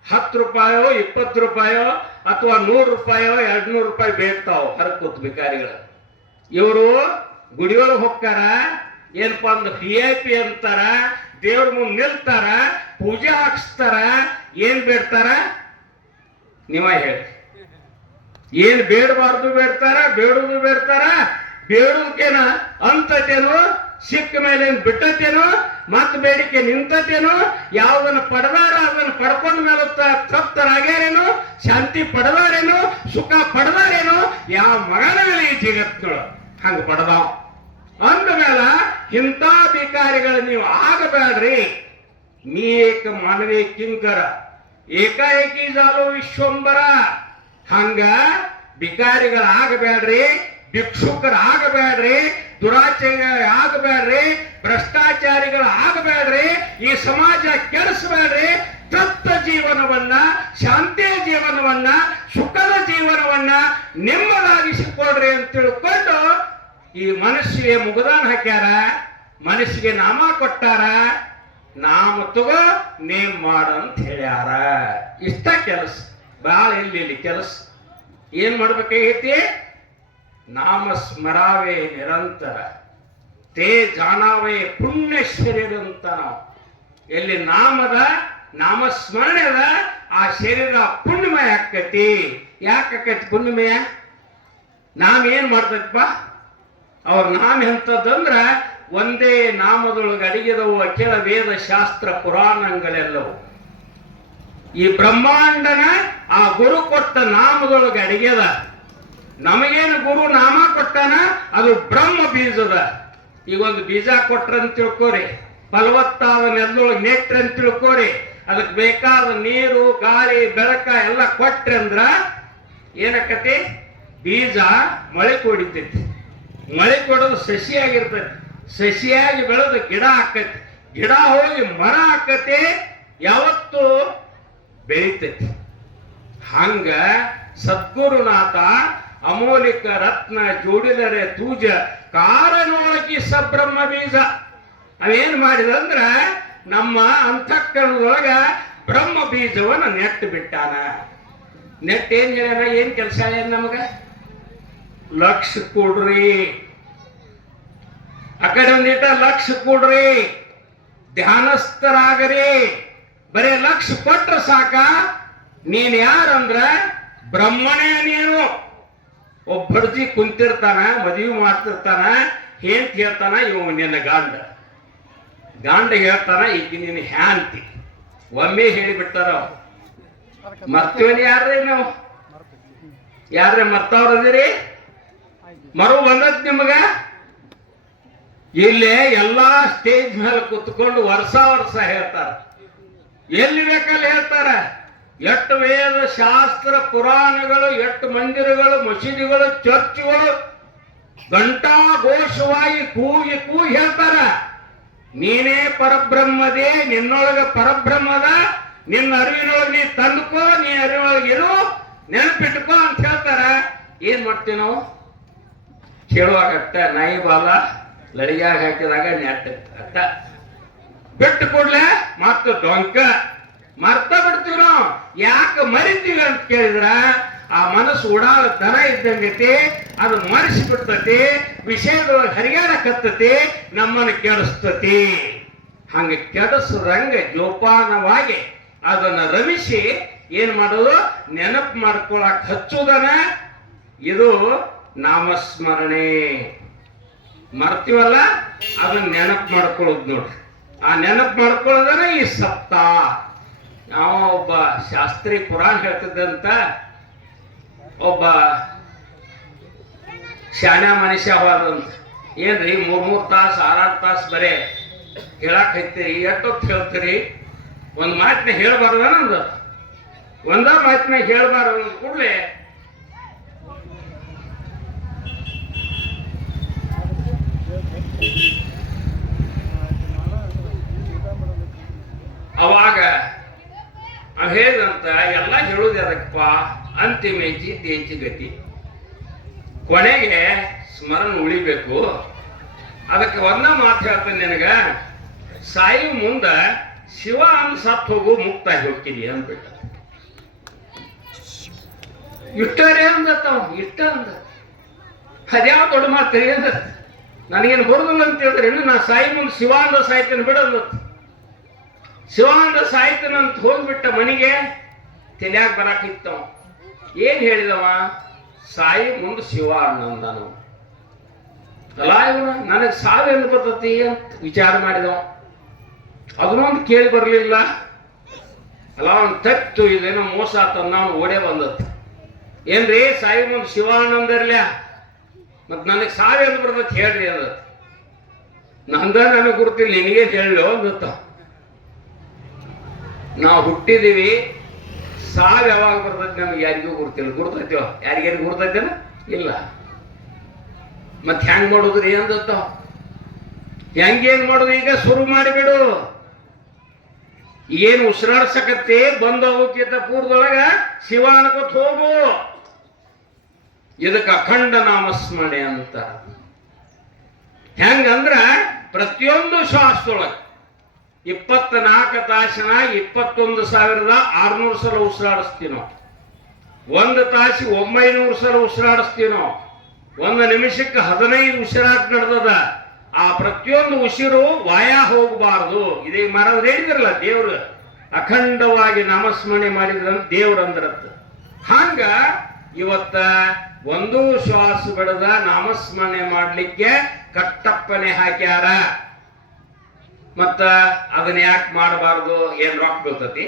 10 ರೂಪಾಯೋ 20 ರೂಪಾಯೋ ಅಥವಾ 100 ರೂಪಾಯೋ 200 ರೂಪಾಯಿ ಬೇಡ್ತಾವ ಹರಕೂತ್ ಬಿಕಾರಿಗಳು. ಇವರು ಗುಡಿಯೊಳಗೆ ಹೋಗ್ತಾರ, ಏನಪ್ಪಾ ಅಂದ VIP ಅಂತಾರ, ದೇವ್ರ ಮುಂದೆ ನಿಲ್ತಾರ, ಪೂಜೆ ಹಾಕ್ಸ್ತಾರ. ಏನ್ ಬೇಡ್ತಾರ ನೀವ ಹೇಳಿ? ಏನ್ ಬೇಡಬಾರ್ದು ಬೇಡ್ತಾರ, ಬೇಡುದು ಬೇಡ್ತಾರ. ಬೇಡುದಕ್ಕೇನ ಅಂತತೇನೋ, ಸಿಕ್ಕ ಮೇಲೆ ಬಿಟ್ಟತೇನೋ, ಮತ್ ಬೇಡಿಕೆ ನಿಂತತೇನೋ, ಯಾವ್ದನ್ನ ಪಡೆದಾರ ಅದನ್ನ ಪಡ್ಕೊಂಡ ಮೇಲೆ ತೃಪ್ತರಾಗ್ಯಾರೇನೋ, ಶಾಂತಿ ಪಡೆದಾರೇನೋ, ಸುಖ ಪಡೆದಾರೇನೋ, ಯಾವ ಮಗನ ಈ ಜಗತ್ಗಳು ಹಂಗ ಪಡೆದಾವ್ ಅಂದ ಮೇಲ ಇಂಥ ಭಿಕಾರಿಗಳು ನೀವು ಆಗಬೇಡ್ರಿ. ನೀ ಏಕ ಮಾನವೇ ಕಿಂಕರ, ಏಕಾಏಕಿ ಜಾಲೋ ವಿಶ್ವಂಬರ. ಹಂಗ ಬಿಕಾರಿಗಳಾಗಬೇಡ್ರಿ, ಭಿಕ್ಷುಕರಾಗಬೇಡ್ರಿ, ದುರಾಚಾರಿಗಳಾಗಬೇಡ್ರಿ, ಭ್ರಷ್ಟಾಚಾರಿಗಳಾಗಬೇಡ್ರಿ, ಈ ಸಮಾಜ ಕೆಡಿಸಬೇಡ್ರಿ, ತತ್ವ ಜೀವನವನ್ನ, ಶಾಂತಿಯ ಜೀವನವನ್ನ, ಸುಖದ ಜೀವನವನ್ನ ನೆಮ್ಮದಾಗಿಸಿಕೊಡ್ರಿ ಅಂತ ತಿಳ್ಕೊಂಡು ಈ ಮನಸ್ಸಿಗೆ ಮುಗದಾನ ಹಾಕ್ಯಾರ, ಮನಸ್ಸಿಗೆ ನಾಮ ಕೊಟ್ಟಾರ. ನಾಮ ತಗೋ ನೇಮ್ ಮಾಡಂತ ಹೇಳ್ಯಾರ. ಇಷ್ಟ ಕೆಲಸ, ಬಾಳ ಇಲ್ಲಿ ಕೆಲಸ. ಏನ್ ಮಾಡ್ಬೇಕಾಗೈತಿ? ನಾಮ ಸ್ಮರಾವೆ ನಿರಂತರ, ತೇ ಜಾನಾವೆ ಪುಣ್ಯ ಶರೀರಂತ. ನಾವು ಎಲ್ಲಿ ನಾಮದ ನಾಮಸ್ಮರಣೆ ಅದ, ಆ ಶರೀರ ಪುಣ್ಯಮಯ ಆಕತಿ. ಯಾಕತಿ ಪುಣ್ಯಮಯ? ನಾಮ ಏನ್ ಮಾಡ್ತೈತಪ್ಪ? ಅವ್ರ ನಾಮ ಎಂತದಂದ್ರ ಒಂದೇ ನಾಮದೊಳಗೆ ಅಡಿಗೆದವು ಅಖಿಲ ವೇದ ಶಾಸ್ತ್ರ ಪುರಾಣಗಳೆಲ್ಲವು. ಈ ಬ್ರಹ್ಮಾಂಡನ ಆ ಗುರು ಕೊಟ್ಟ ನಾಮದೊಳಗೆ ಅಡಿಗೆದ. ನಮಗೇನು ಗುರು ನಾಮ ಕೊಟ್ಟಾನ? ಅದು ಬ್ರಹ್ಮ ಬೀಜದ. ಈಗ ಒಂದು ಬೀಜ ಕೊಟ್ರಂತ ತಿಳ್ಕೋರಿ, ಫಲವತ್ತಾದ ನೆಲದೊಳಗೆ ನೆಟ್ರಿ ಅಂತ ತಿಳ್ಕೋರಿ, ಅದಕ್ಕೆ ಬೇಕಾದ ನೀರು, ಗಾಳಿ, ಬೆಳಕ ಎಲ್ಲ ಕೊಟ್ರಿ ಅಂದ್ರ ಏನಕ್ಕತಿ? ಬೀಜ ಮಳೆ ಕೊಡಿತೈತಿ. ಮಳೆ ಕೊಡೋದು ಸಸಿಯಾಗಿರ್ತೈತಿ. ಸಸಿಯಾಗಿ ಬೆಳೆದು ಗಿಡ ಆಕತಿ. ಗಿಡ ಹೋಗಿ ಮರ ಆಕತಿ, ಯಾವತ್ತು ಬೆಳಿತೈತಿ. ಹಂಗ ಸದ್ಗುರುನಾಥ ಅಮೋಲಿಕ ರತ್ನ ಜೋಡಿದರೆ ತೂಜ ಕಾರಣೊಳಗಿ ಸಬ್ರಹ್ಮ ಬೀಜ. ಅವೇನ್ ಮಾಡಿದಂದ್ರ ನಮ್ಮ ಅಂತಃಕರಣದೊಳಗ ಬ್ರಹ್ಮ ಬೀಜವನ್ನ ನೆಟ್ಟು ಬಿಟ್ಟಾನ. ನೆಟ್ ಏನ್ ಹೇಳ್ಯಾರ? ಏನ್ ಕೆಲಸ ಹೇಳ್ಯಾರ ನಮಗ? ಲಕ್ಷ ಕೊಡ್ರಿ, ಆ ಕಡೆ ಒಂದಿಟ ಲಕ್ಷ ಕೊಡ್ರಿ, ಧ್ಯಾನಸ್ಥರಾಗರಿ. ಬರೇ ಲಕ್ಷ ಕೊಟ್ರ ಸಾಕ. ನೀನ್ ಯಾರಂದ್ರ ಬ್ರಹ್ಮನೇ ನೀನು. ಒಬ್ಬಡ್ಜಿ ಕುಂತಿರ್ತಾನ, ಮದುವೆ ಮಾಡ್ತಿರ್ತಾನ, ಏನ್ ಹೇಳ್ತಾನ ಇವ ನಿನ್ನ ಗಾಂಡ ಹೇಳ್ತಾನ ಈಗ ನಿನ್ನ ಹ್ಯಾಂತಿ. ಒಮ್ಮೆ ಹೇಳಿಬಿಟ್ಟಾರ. ಮರ್ತೇವನಿ ಯಾರ್ರಿ ನಾವು? ಯಾರ್ರೆ ಮರ್ತವ್ರದಿರಿ? ಮರು ಬಂದದ್ ನಿಮಗ? ಇಲ್ಲೇ ಎಲ್ಲಾ ಸ್ಟೇಜ್ ಮೇಲೆ ಕುತ್ಕೊಂಡು ವರ್ಷ ಹೇಳ್ತಾರ. ಎಲ್ಲಿ ಬೇಕಲ್ಲಿ ಹೇಳ್ತಾರ. ಎಷ್ಟು ವೇದ ಶಾಸ್ತ್ರ ಪುರಾಣಗಳು, ಎಷ್ಟು ಮಂದಿರಗಳು, ಮಸೀದಿಗಳು, ಚರ್ಚ್ಗಳು ಗಂಟಾ ಘೋಷವಾಗಿ ಕೂಗಿ ಹೇಳ್ತಾರ. ನೀನೇ ಪರಬ್ರಹ್ಮದೇ, ನಿನ್ನೊಳಗ ಪರಬ್ರಹ್ಮದ, ನಿನ್ನ ಅರಿವಿನೊಳಗೆ ನೀ ತಂದುಕೋ, ನೀ ಅರಿವಿನೊಳಗೆ ಇರು, ನೆನಪಿಟ್ಕೋ ಅಂತ ಹೇಳ್ತಾರ. ಏನ್ ಮಾಡ್ತೀವಿ ನಾವು? ಕೇಳುವಾಗಟ್ಟ ನಾಯಿ ಬಾಲ ಲಡಿಗ್ಯಾಗ ಹಾಕಿದಾಗ ನೆಟ್ಟ ಅಟ್ಟ ಬಿಟ್ಟು ಕೊಡ್ಲೆ ಮತ್ತು ಡೊಂಕ ಮರ್ತ ಬಿಡ್ತೀವಿ ನಾವು. ಯಾಕೆ ಮರಿತೀವಿ ಅಂತ ಕೇಳಿದ್ರ ಆ ಮನಸ್ಸು ಉಡಾಳ ದನ ಇದ್ದಂಗೈತಿ. ಅದು ಮರೆಸಿ ಬಿಡ್ತತಿ, ವಿಷಯದೊಳಗೆ ಹರಿಗಾಡಕತ್ತತಿ, ನಮ್ಮನ್ನು ಕೆಡಿಸ್ತತಿ. ಹಂಗ ಕೆಡಿಸದಂಗ ಜೋಪಾನವಾಗಿ ಅದನ್ನ ರಮಿಸಿ ಏನ್ ಮಾಡೋದು? ನೆನಪು ಮಾಡ್ಕೊಳಕ್ ಹಚ್ಚುದನ. ಇದು ನಾಮಸ್ಮರಣೆ. ಮರ್ತೀವಲ್ಲ, ಅದನ್ನ ನೆನಪು ಮಾಡ್ಕೊಳ್ಳೋದು ನೋಡ್ರಿ. ಆ ನೆನಪು ಮಾಡ್ಕೊಳ್ಳೋದನ ಈ ಸಪ್ತಾಹ. ನಾವು ಒಬ್ಬ ಶಾಸ್ತ್ರಿ ಪುರಾಣ ಹೇಳ್ತಿದ್ದಂತ ಒಬ್ಬ ಶಾಣ್ಯ ಮನುಷ್ಯ ಹೋದಂತ. ಏನ್ರಿ 3 ತಾಸು 6 ತಾಸು ಬರೇ ಹೇಳಕ್ ಹತ್ತೀರಿ, ಎಷ್ಟೊತ್ತು ಹೇಳ್ತೀರಿ? ಒಂದು ಮಾತಿನ ಹೇಳ್ಬಾರ್ದ ನಂದು? ಒಂದ ಮಾತಿನ ಹೇಳ್ಬಾರ್ದು ಕೂಡಲೇ ಅವಾಗ ಹೇಗಂತ ಎಲ್ಲ ಹೇಳುದು ಅದಕ್ಕಪ್ಪ, ಅಂತಿಮೇಚಿ ತೇಚಿ ಗತಿ. ಕೊನೆಗೆ ಸ್ಮರಣ ಉಳಿಬೇಕು. ಅದಕ್ಕೆ ಒಂದ ಮಾತು ಹೇಳ್ತೇನೆ ನಿನಗ, ಸಾಯಿ ಮುಂದ ಶಿವ ಅಂದ್ ಸತ್ ಹೋಗು, ಮುಕ್ತಾಗಿ ಹೋಗ್ತೀನಿ ಅಂದ್ಬಿಟ್ಟ. ಇಷ್ಟರೇ ಅಂದತ್ತವ, ಇಷ್ಟ ಅಂದ. ಅದ್ಯಾವ ದೊಡ್ಡ ಮಾತು ಅಂದ. ನನಗೇನು ಬರುದಿಲ್ಲ ಅಂತ ಹೇಳಿದ್ರೆ ನಾ ಸಾಯಿ ಮುಂದೆ ಶಿವ ಅಂದ ಸಾಯ್ತೇನೆ ಬಿಡಲ್ಲ. ಶಿವಾನಂದ ಸಾಯ್ತನಂತ ಹೋಗ್ಬಿಟ್ಟ ಮನೆಗೆ. ತಲೆಯಾಗ ಬರಾಕಿತ್ತವ. ಏನ್ ಹೇಳಿದವ? ಸಾಯಿ ಮುಂದೆ ಶಿವ ಅನ್ನಂದನು. ಅಲ್ಲ ಇವನ ನನಗೆ ಸಾವಿನ ಬರ್ತತಿ ಅಂತ ವಿಚಾರ ಮಾಡಿದವ. ಅದನ್ನೊಂದು ಕೇಳಿ ಬರ್ಲಿಲ್ಲ. ಅಲ್ಲ ಅವನ್ ತತ್ತು ಇದೇನೋ ಮೋಸ ಆತಂದ ನಾವು ಓಡೇ ಬಂದತ್. ಏನ್ರಿ ಸಾಯಿ ಮುಂದೆ ಶಿವ ಅನ್ನಂದಿರ್ಲ್ಯ, ಮತ್ ನನಗೆ ಸಾವಿನ ಬರ್ತತಿ ಹೇಳ್ರಿ ಅಂದತ್. ನಂದ ನನಗೆ ಗುರ್ತಿಲ್ಲ, ನಿನಗೆ ಹೇಳೋ ಅಂದತ್ತ. ನಾವು ಹುಟ್ಟಿದೀವಿ, ಸಾವು ಯಾವಾಗ ಬರ್ತೈತಿ ನಮ್ಗೆ ಯಾರಿಗೂ ಗುರ್ತಿಲ್ಲ. ಗುರ್ತೈತಿವ? ಯಾರಿಗೇನು ಗುರ್ತೈತೇನ? ಇಲ್ಲ. ಮತ್ತೆ ಹೆಂಗ್ ಮಾಡೋದ್ರಿ ಅಂದತ್ತ? ಹೆಂಗೇನ್ ಮಾಡೋದು? ಈಗ ಶುರು ಮಾಡಿಬಿಡು. ಏನು ಉಸಿರಾಡ್ಸಕತ್ತೆ ಬಂದು ಹೋಗಿದ್ದ ಪೂರ್ವದೊಳಗ ಶಿವ ಅನ್ಕೋತ ಹೋಗು. ಇದಕ್ಕೆ ಅಖಂಡ ನಾಮಸ್ಮರಣೆ ಅಂತ. ಹೆಂಗಂದ್ರ ಪ್ರತಿಯೊಂದು ಶ್ವಾಸದೊಳಗೆ 24 ತಾಸಿನ 21,600 ಸಲ ಉಸಿರಾಡಿಸ್ತೀವಿ ನಾವು. 1 ತಾಸಿಗೆ 900 ಸಲ ಉಸಿರಾಡಿಸ್ತೀವಿ ನಾವು. 1 ನಿಮಿಷಕ್ಕೆ 15 ಉಸಿರಾಟ ನಡೆದದ. ಆ ಪ್ರತಿಯೊಂದು ಉಸಿರು ವಾಯ ಹೋಗಬಾರದು. ಇದೇ ಮರವ್ರು ಹೇಳಿದ್ರಲ್ಲ, ದೇವ್ರು ಅಖಂಡವಾಗಿ ನಾಮಸ್ಮರಣೆ ಮಾಡಿದ್ರಂತ ದೇವ್ರ ಅಂದ್ರತ್ತ. ಹಂಗ ಇವತ್ತ ಒಂದು ಶ್ವಾಸ ಬಿಡದ ನಾಮಸ್ಮರಣೆ ಮಾಡ್ಲಿಕ್ಕೆ ಕಟ್ಟಪ್ಪನೆ ಹಾಕ್ಯಾರ. ಮತ್ತ ಅದನ್ನ ಯಾಕೆ ಮಾಡಬಾರ್ದು? ಏನ್ ರೊಕ್ಕ ಬೀಳ್ತತಿ?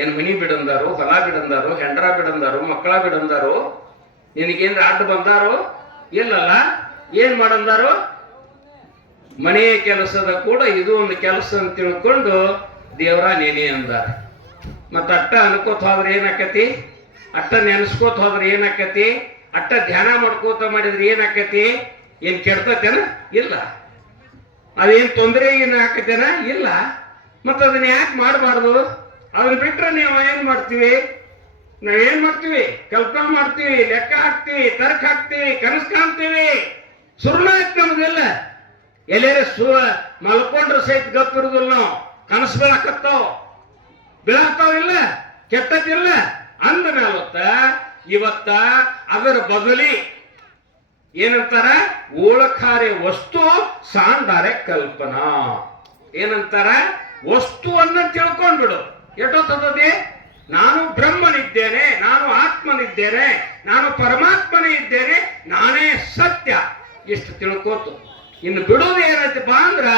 ಏನ್ ಮನಿ ಬಿಡಂದಾರು, ಹೊಲ ಬಿಡಂದಾರು, ಹೆಂಡ್ರ ಬಿಡಂದಾರು, ಮಕ್ಕಳ ಬಿಡಂದಾರು? ನಿನಗೇನ್ ಅಡ್ಡ ಬಂದಾರು? ಇಲ್ಲಲ್ಲ. ಏನ್ ಮಾಡಂದಾರು? ಮನೆಯ ಕೆಲಸದ ಕೂಡ ಇದು ಒಂದು ಕೆಲಸ ಅಂತ ತಿಳ್ಕೊಂಡು ದೇವರ ನೇನೆ ಅಂದಾರ. ಮತ್ತ ಅಟ್ಟ ಅನ್ಕೋತ ಹೋದ್ರೆ ಏನಾಕತಿ? ಅಟ್ಟ ನೆನೆಸ್ಕೋತ ಹೋದ್ರೆ ಏನಾಕತಿ? ಅಟ್ಟ ಧ್ಯಾನ ಮಾಡ್ಕೋತ ಮಾಡಿದ್ರೆ ಏನಾಕತಿ? ಏನ್ ಕೆಡ್ತತೇನ? ಇಲ್ಲ. ಅದೇನ್ ತೊಂದರೆ ಏನು ಹಾಕತೇನ? ಇಲ್ಲ. ಮತ್ತ ಅದನ್ನ ಯಾಕೆ ಮಾಡಬಾರ್ದು? ಅದನ್ನ ಬಿಟ್ರೆ ನೀವು ಏನ್ ಮಾಡ್ತೀವಿ? ನಾವೇನ್ ಮಾಡ್ತೀವಿ? ಕಲ್ಪನಾ ಮಾಡ್ತೀವಿ, ಲೆಕ್ಕ ಹಾಕ್ತಿವಿ, ತರ್ಕ ಹಾಕ್ತಿವಿ, ಕನಸು ಕಾಣ್ತೀವಿ. ಸುರುಣ ಆಯ್ತು ನಮ್ಗೆಲ್ಲ. ಎಲ್ಲೇ ಮಲ್ಕೊಂಡ್ರೆ ಸಹಿತ ಗಪ್ಪಿರುದಿಲ್ಲ ನಾವು. ಕನಸು ಬೀಳಾಕತ್ತಾವ, ಬೀಳಾಗ್ತಾವಿಲ್ಲ, ಕೆಟ್ಟದಿಲ್ಲ ಅಂದ ಮೇಲತ್ತ ಇವತ್ತ ಅದರ ಬದಲಿ ಏನಂತಾರ? ಓಳಕಾರೆ ವಸ್ತು ಸಾಂಡಾರೆ ಕಲ್ಪನಾ. ಏನಂತಾರ? ವಸ್ತುವನ್ನ ತಿಳ್ಕೊಂಡ್ಬಿಡು. ಎಷ್ಟೊತ್ತದೇ ನಾನು ಬ್ರಹ್ಮನಿದ್ದೇನೆ, ನಾನು ಆತ್ಮನಿದ್ದೇನೆ, ನಾನು ಪರಮಾತ್ಮನೇ ಇದ್ದೇನೆ, ನಾನೇ ಸತ್ಯ. ಇಷ್ಟು ತಿಳ್ಕೋತು. ಇನ್ನು ಬಿಡೋದು ಏನೈತಪ್ಪ ಅಂದ್ರ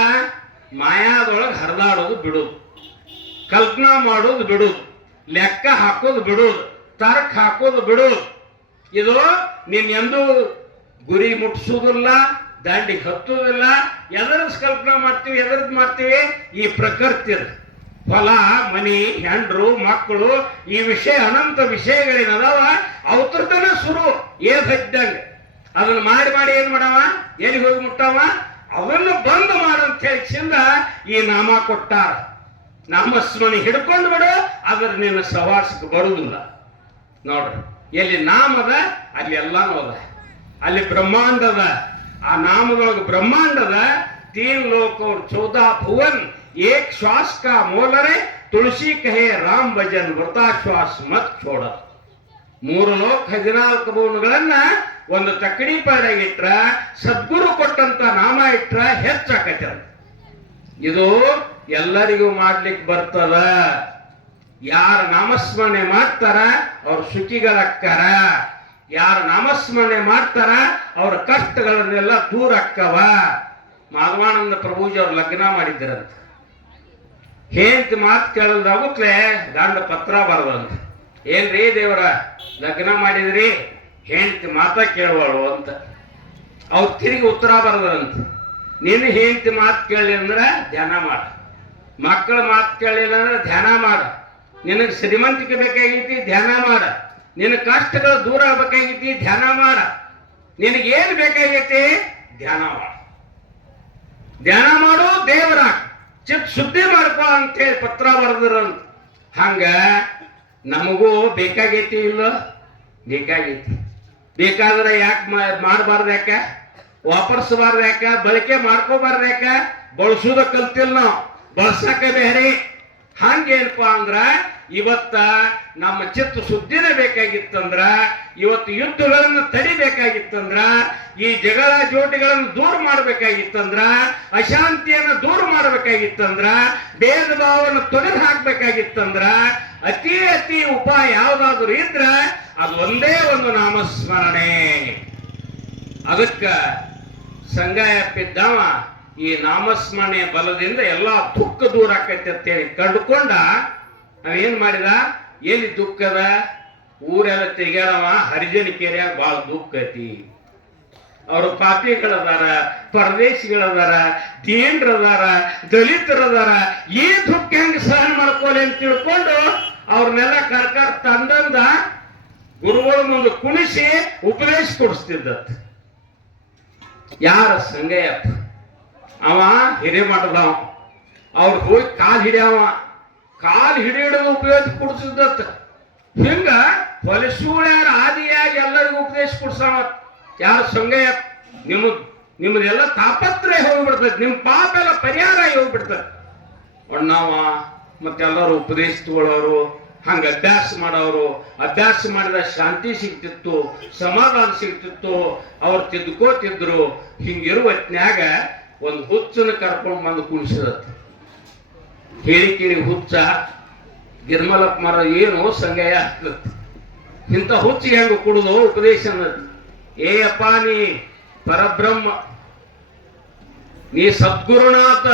ಮಾಯಾದೊಳಗೆ ಹರಿದಾಡೋದು ಬಿಡುದು, ಕಲ್ಪನಾ ಮಾಡೋದು ಬಿಡುದು, ಲೆಕ್ಕ ಹಾಕೋದು ಬಿಡುದು, ತರ್ಕ ಹಾಕೋದು ಬಿಡುದು. ಇದು ನೀನ್ ಎಂದೂ ಗುರಿ ಮುಟ್ಟಿಸೋದಿಲ್ಲ, ದಾಂಡಿಗೆ ಹತ್ತುವುದಿಲ್ಲ. ಎದರಸ್ ಕಲ್ಪನಾ ಮಾಡ್ತೀವಿ, ಎದರದ್ ಮಾಡ್ತೀವಿ? ಈ ಪ್ರಕೃತಿ, ಹೊಲ, ಮನಿ, ಹೆಂಡ್ರು, ಮಕ್ಕಳು, ಈ ವಿಷಯ ಅನಂತ ವಿಷಯಗಳೇನದಾವ ಅವತರ್ತನ ಶುರು ಏದಂಗ. ಅದನ್ನ ಮಾಡಿ ಮಾಡಿ ಏನ್ ಮಾಡವ? ಎಲ್ಲಿಗೆ ಹೋಗಿ ಮುಟ್ಟವ? ಅವನ್ನು ಬಂದ್ ಮಾಡಂತ ಹೇಳಿಸಿಂದ ಈ ನಾಮ ಕೊಟ್ಟಾರ. ನಾಮಸ್ಮರಣೆ ಹಿಡ್ಕೊಂಡು ಬಿಡು, ಅದ್ರ ನಿನ್ನ ಸವಾಸಕ್ಕೆ ಬರುವುದಿಲ್ಲ. ನೋಡ್ರಿ, ಎಲ್ಲಿ ನಾಮದ ಅಲ್ಲಿ ಎಲ್ಲಾನು ಅದ. ಅಲ್ಲಿ ಬ್ರಹ್ಮಾಂಡದ, ಆ ನಾಮದೊಳಗೆ ಬ್ರಹ್ಮಾಂಡದ 3 लोक और 14 भुवन एक श्वास का मोलरे तुलसी कहे राम भजन व्रता श्वास मत छोड़. 3 लोक 14 ಭುವನಗಳನ್ನ ಒಂದು ತಕ್ಕಡಿ ಪಾಡಾಗ ಇಟ್ರ, ಸದ್ಗುರು ಕೊಟ್ಟಂತ ನಾಮ ಇಟ್ರ ಹೆಚ್ಚಾಕೈತೆ. ಇದು ಎಲ್ಲರಿಗೂ ಮಾಡ್ಲಿಕ್ಕೆ ಬರ್ತದ. ಯಾರು ನಾಮಸ್ಮರಣೆ ಮಾಡ್ತಾರ ಅವ್ರ ಸುಖಿಗಳಕ್ಕಾರ. ಯಾರು ನಾಮಸ್ಮರಣೆ ಮಾಡ್ತಾರ ಅವ್ರ ಕಷ್ಟಗಳನ್ನೆಲ್ಲ ದೂರ ಅಕ್ಕವ. ಮಾಧವಾನಂದ ಪ್ರಭುಜಿ ಅವ್ರು ಲಗ್ನ ಮಾಡಿದ್ದರಂತ. ಹೆಂಡತಿ ಮಾತು ಕೇಳದಾಗುತ್ತಲೇ ಗಂಡ ಪತ್ರ ಬರದಂತ. ಏನ್ರಿ ದೇವರ ಲಗ್ನ ಮಾಡಿದ್ರಿ, ಹೆಂಡತಿ ಮಾತ ಕೇಳುವಳು ಅಂತ. ಅವ್ರು ತಿರುಗಿ ಉತ್ತರ ಬರದಂತ. ನೀನು ಹೆಂಡತಿ ಮಾತು ಕೇಳಲಿ ಅಂದ್ರೆ ಧ್ಯಾನ ಮಾಡ, ಮಕ್ಕಳ ಮಾತು ಕೇಳಲಿಲ್ಲ ಅಂದ್ರೆ ಧ್ಯಾನ ಮಾಡ. ನಿನಗೆ ಶ್ರೀಮಂತಿಕೆ ಬೇಕಾಗೈತಿ, ಧ್ಯಾನ ಮಾಡ. ನಿನ್ನ ಕಷ್ಟಗಳು ದೂರ ಆಗ್ಬೇಕಾಗೈತಿ, ಧ್ಯಾನ ಮಾಡ. ನಿನಗೇನು ಬೇಕಾಗೈತಿ, ಧ್ಯಾನ ಮಾಡ. ಧ್ಯಾನ ಮಾಡು, ದೇವರ ಚಿತ್ ಶುದ್ಧಿ ಮಾಡ್ಕೋ ಅಂತೇಳಿ ಪತ್ರ ಬರೆದ್ರಂತ. ಹಂಗ ನಮಗೂ ಬೇಕಾಗೈತಿ ಇಲ್ಲ? ಬೇಕಾಗೈತಿ. ಬೇಕಾದ್ರೆ ಯಾಕೆ ಮಾಡಬಾರ್ದು? ಯಾಕ ವಾಪರ್ಸಬಾರ್ದು? ಯಾಕ ಬಳಕೆ ಮಾಡ್ಕೋಬಾರ್ದು? ಯಾಕ ಬಳಸೋದ ಕಲ್ತಿಲ್ಲ ನಾವು, ಬಳಸಕ ಬೇರೆ. ಹಂಗೇನಪ್ಪ ಅಂದ್ರ ಇವತ್ತ ನಮ್ಮ ಚಿತ್ತ ಶುದ್ಧಿನೇ ಬೇಕಾಗಿತ್ತಂದ್ರ, ಇವತ್ತು ಯುದ್ಧಗಳನ್ನು ತಡಿಬೇಕಾಗಿತ್ತಂದ್ರ, ಈ ಜಗಳ ಜೋಟಿಗಳನ್ನು ದೂರ ಮಾಡಬೇಕಾಗಿತ್ತಂದ್ರ, ಅಶಾಂತಿಯನ್ನು ದೂರ ಮಾಡಬೇಕಾಗಿತ್ತಂದ್ರ, ಭೇದ ಭಾವವನ್ನು ತೊಡೆದು ಹಾಕ್ಬೇಕಾಗಿತ್ತಂದ್ರ, ಅತಿ ಅತಿ ಉಪಾಯ ಯಾವ್ದಾದ್ರು ಇದ್ರ ಅದು ಒಂದೇ ಒಂದು ನಾಮಸ್ಮರಣೆ. ಅದಕ್ಕ ಸಂಗಾಯಪ್ಪಿದ್ದವ ಈ ನಾಮಸ್ಮರಣೆ ಬಲದಿಂದ ಎಲ್ಲಾ ದುಃಖ ದೂರ ಆಕೈತಿ ಅಂತೇಳಿ ಕಂಡುಕೊಂಡ ನಾವೇನ್ ಮಾಡಿದ? ಎಲ್ಲಿ ದುಃಖದ? ಊರೆಲ್ಲ ತಿರ್ಗ್ಯಾಡವ, ಹರಿಜನ ಕೇರ್ಯಾಗ ಬಹಳ ದುಃಖ ಐತಿ. ಅವರು ಪಾಪಿಗಳದಾರ, ಪರದೇಶಿಗಳದಾರ, ದೀನ್ರದಾರ, ದಲಿತರದಾರ. ಈ ದುಃಖ ಹೆಂಗ್ ಸಹನ ಮಾಡ್ಕೋಲಿ ಅಂತ ತಿಳ್ಕೊಂಡು ಅವ್ರನ್ನೆಲ್ಲ ಕರ್ಕರ್ ತಂದಂದ ಗುರುಗಳ ಮುಂದೆ ಕುಣಿಸಿ ಉಪದೇಶ ಕೊಡಿಸ್ತಿದ್ದತ್. ಯಾರ ಸಂಗಯ್ಯಪ್ಪ ಅವ ಹಿರೇಮಠದವ. ಅವ್ರು ಹೋಗಿ ಕಾಲ್ ಹಿಡಿಯವ, ಕಾಲ್ ಹಿಡಿಯೋದು ಉಪಯೋಗ ಕೊಡಿಸಿದ್ದತ್. ಹಿಂಗ ಹೊಲಸೂಳ್ಯಾರ ಆದಿಯಾಗಿ ಎಲ್ಲರಿಗೂ ಉಪದೇಶ ಕೊಡ್ಸವ. ಯಾರ ಸಂಗಯ್ಯಪ್ಪ ನಿಮ್ಮದೆಲ್ಲ ತಾಪತ್ರಯ ಹೋಗ್ಬಿಡ್ತದೆ, ನಿಮ್ಮ ಪಾಪ ಎಲ್ಲ ಪರಿಹಾರ ಹೋಗ್ಬಿಡ್ತದೆ. ಅಣ್ಣವ ಮತ್ತೆಲ್ಲರೂ ಉಪದೇಶ ತಗೊಳ್ಳೋರು, ಹಂಗ ಅಭ್ಯಾಸ ಮಾಡೋರು. ಅಭ್ಯಾಸ ಮಾಡಿದ ಶಾಂತಿ ಸಿಗ್ತಿತ್ತು, ಸಮಾಧಾನ ಸಿಗ್ತಿತ್ತು, ಅವ್ರು ತಿದ್ಕೋತಿದ್ರು. ಹಿಂಗಿರುವ ಹೊತ್ನ್ಯಾಗ ಒಂದು ಹುಚ್ಚನ ಕರ್ಕೊಂಡು ಬಂದು ಕುಣಿಸಿದತ್. ಹೇಳಿಕಿಣಿ ಹುಚ್ಚ ಗಿರ್ಮಲಪ್ಪ ಮರ ಏನು ಸಂಗಯ್ಯ ಆಗ್ತದೆ. ಇಂಥ ಹುಚ್ಚಿಗೆ ಹೆಂಗ ಕುಡುದು ಉಪದೇಶ ಅನ್ನೋದು. ಏಯಪ್ಪ ನೀ ಪರಬ್ರಹ್ಮ, ನೀ ಸದ್ಗುರುನಾಥ,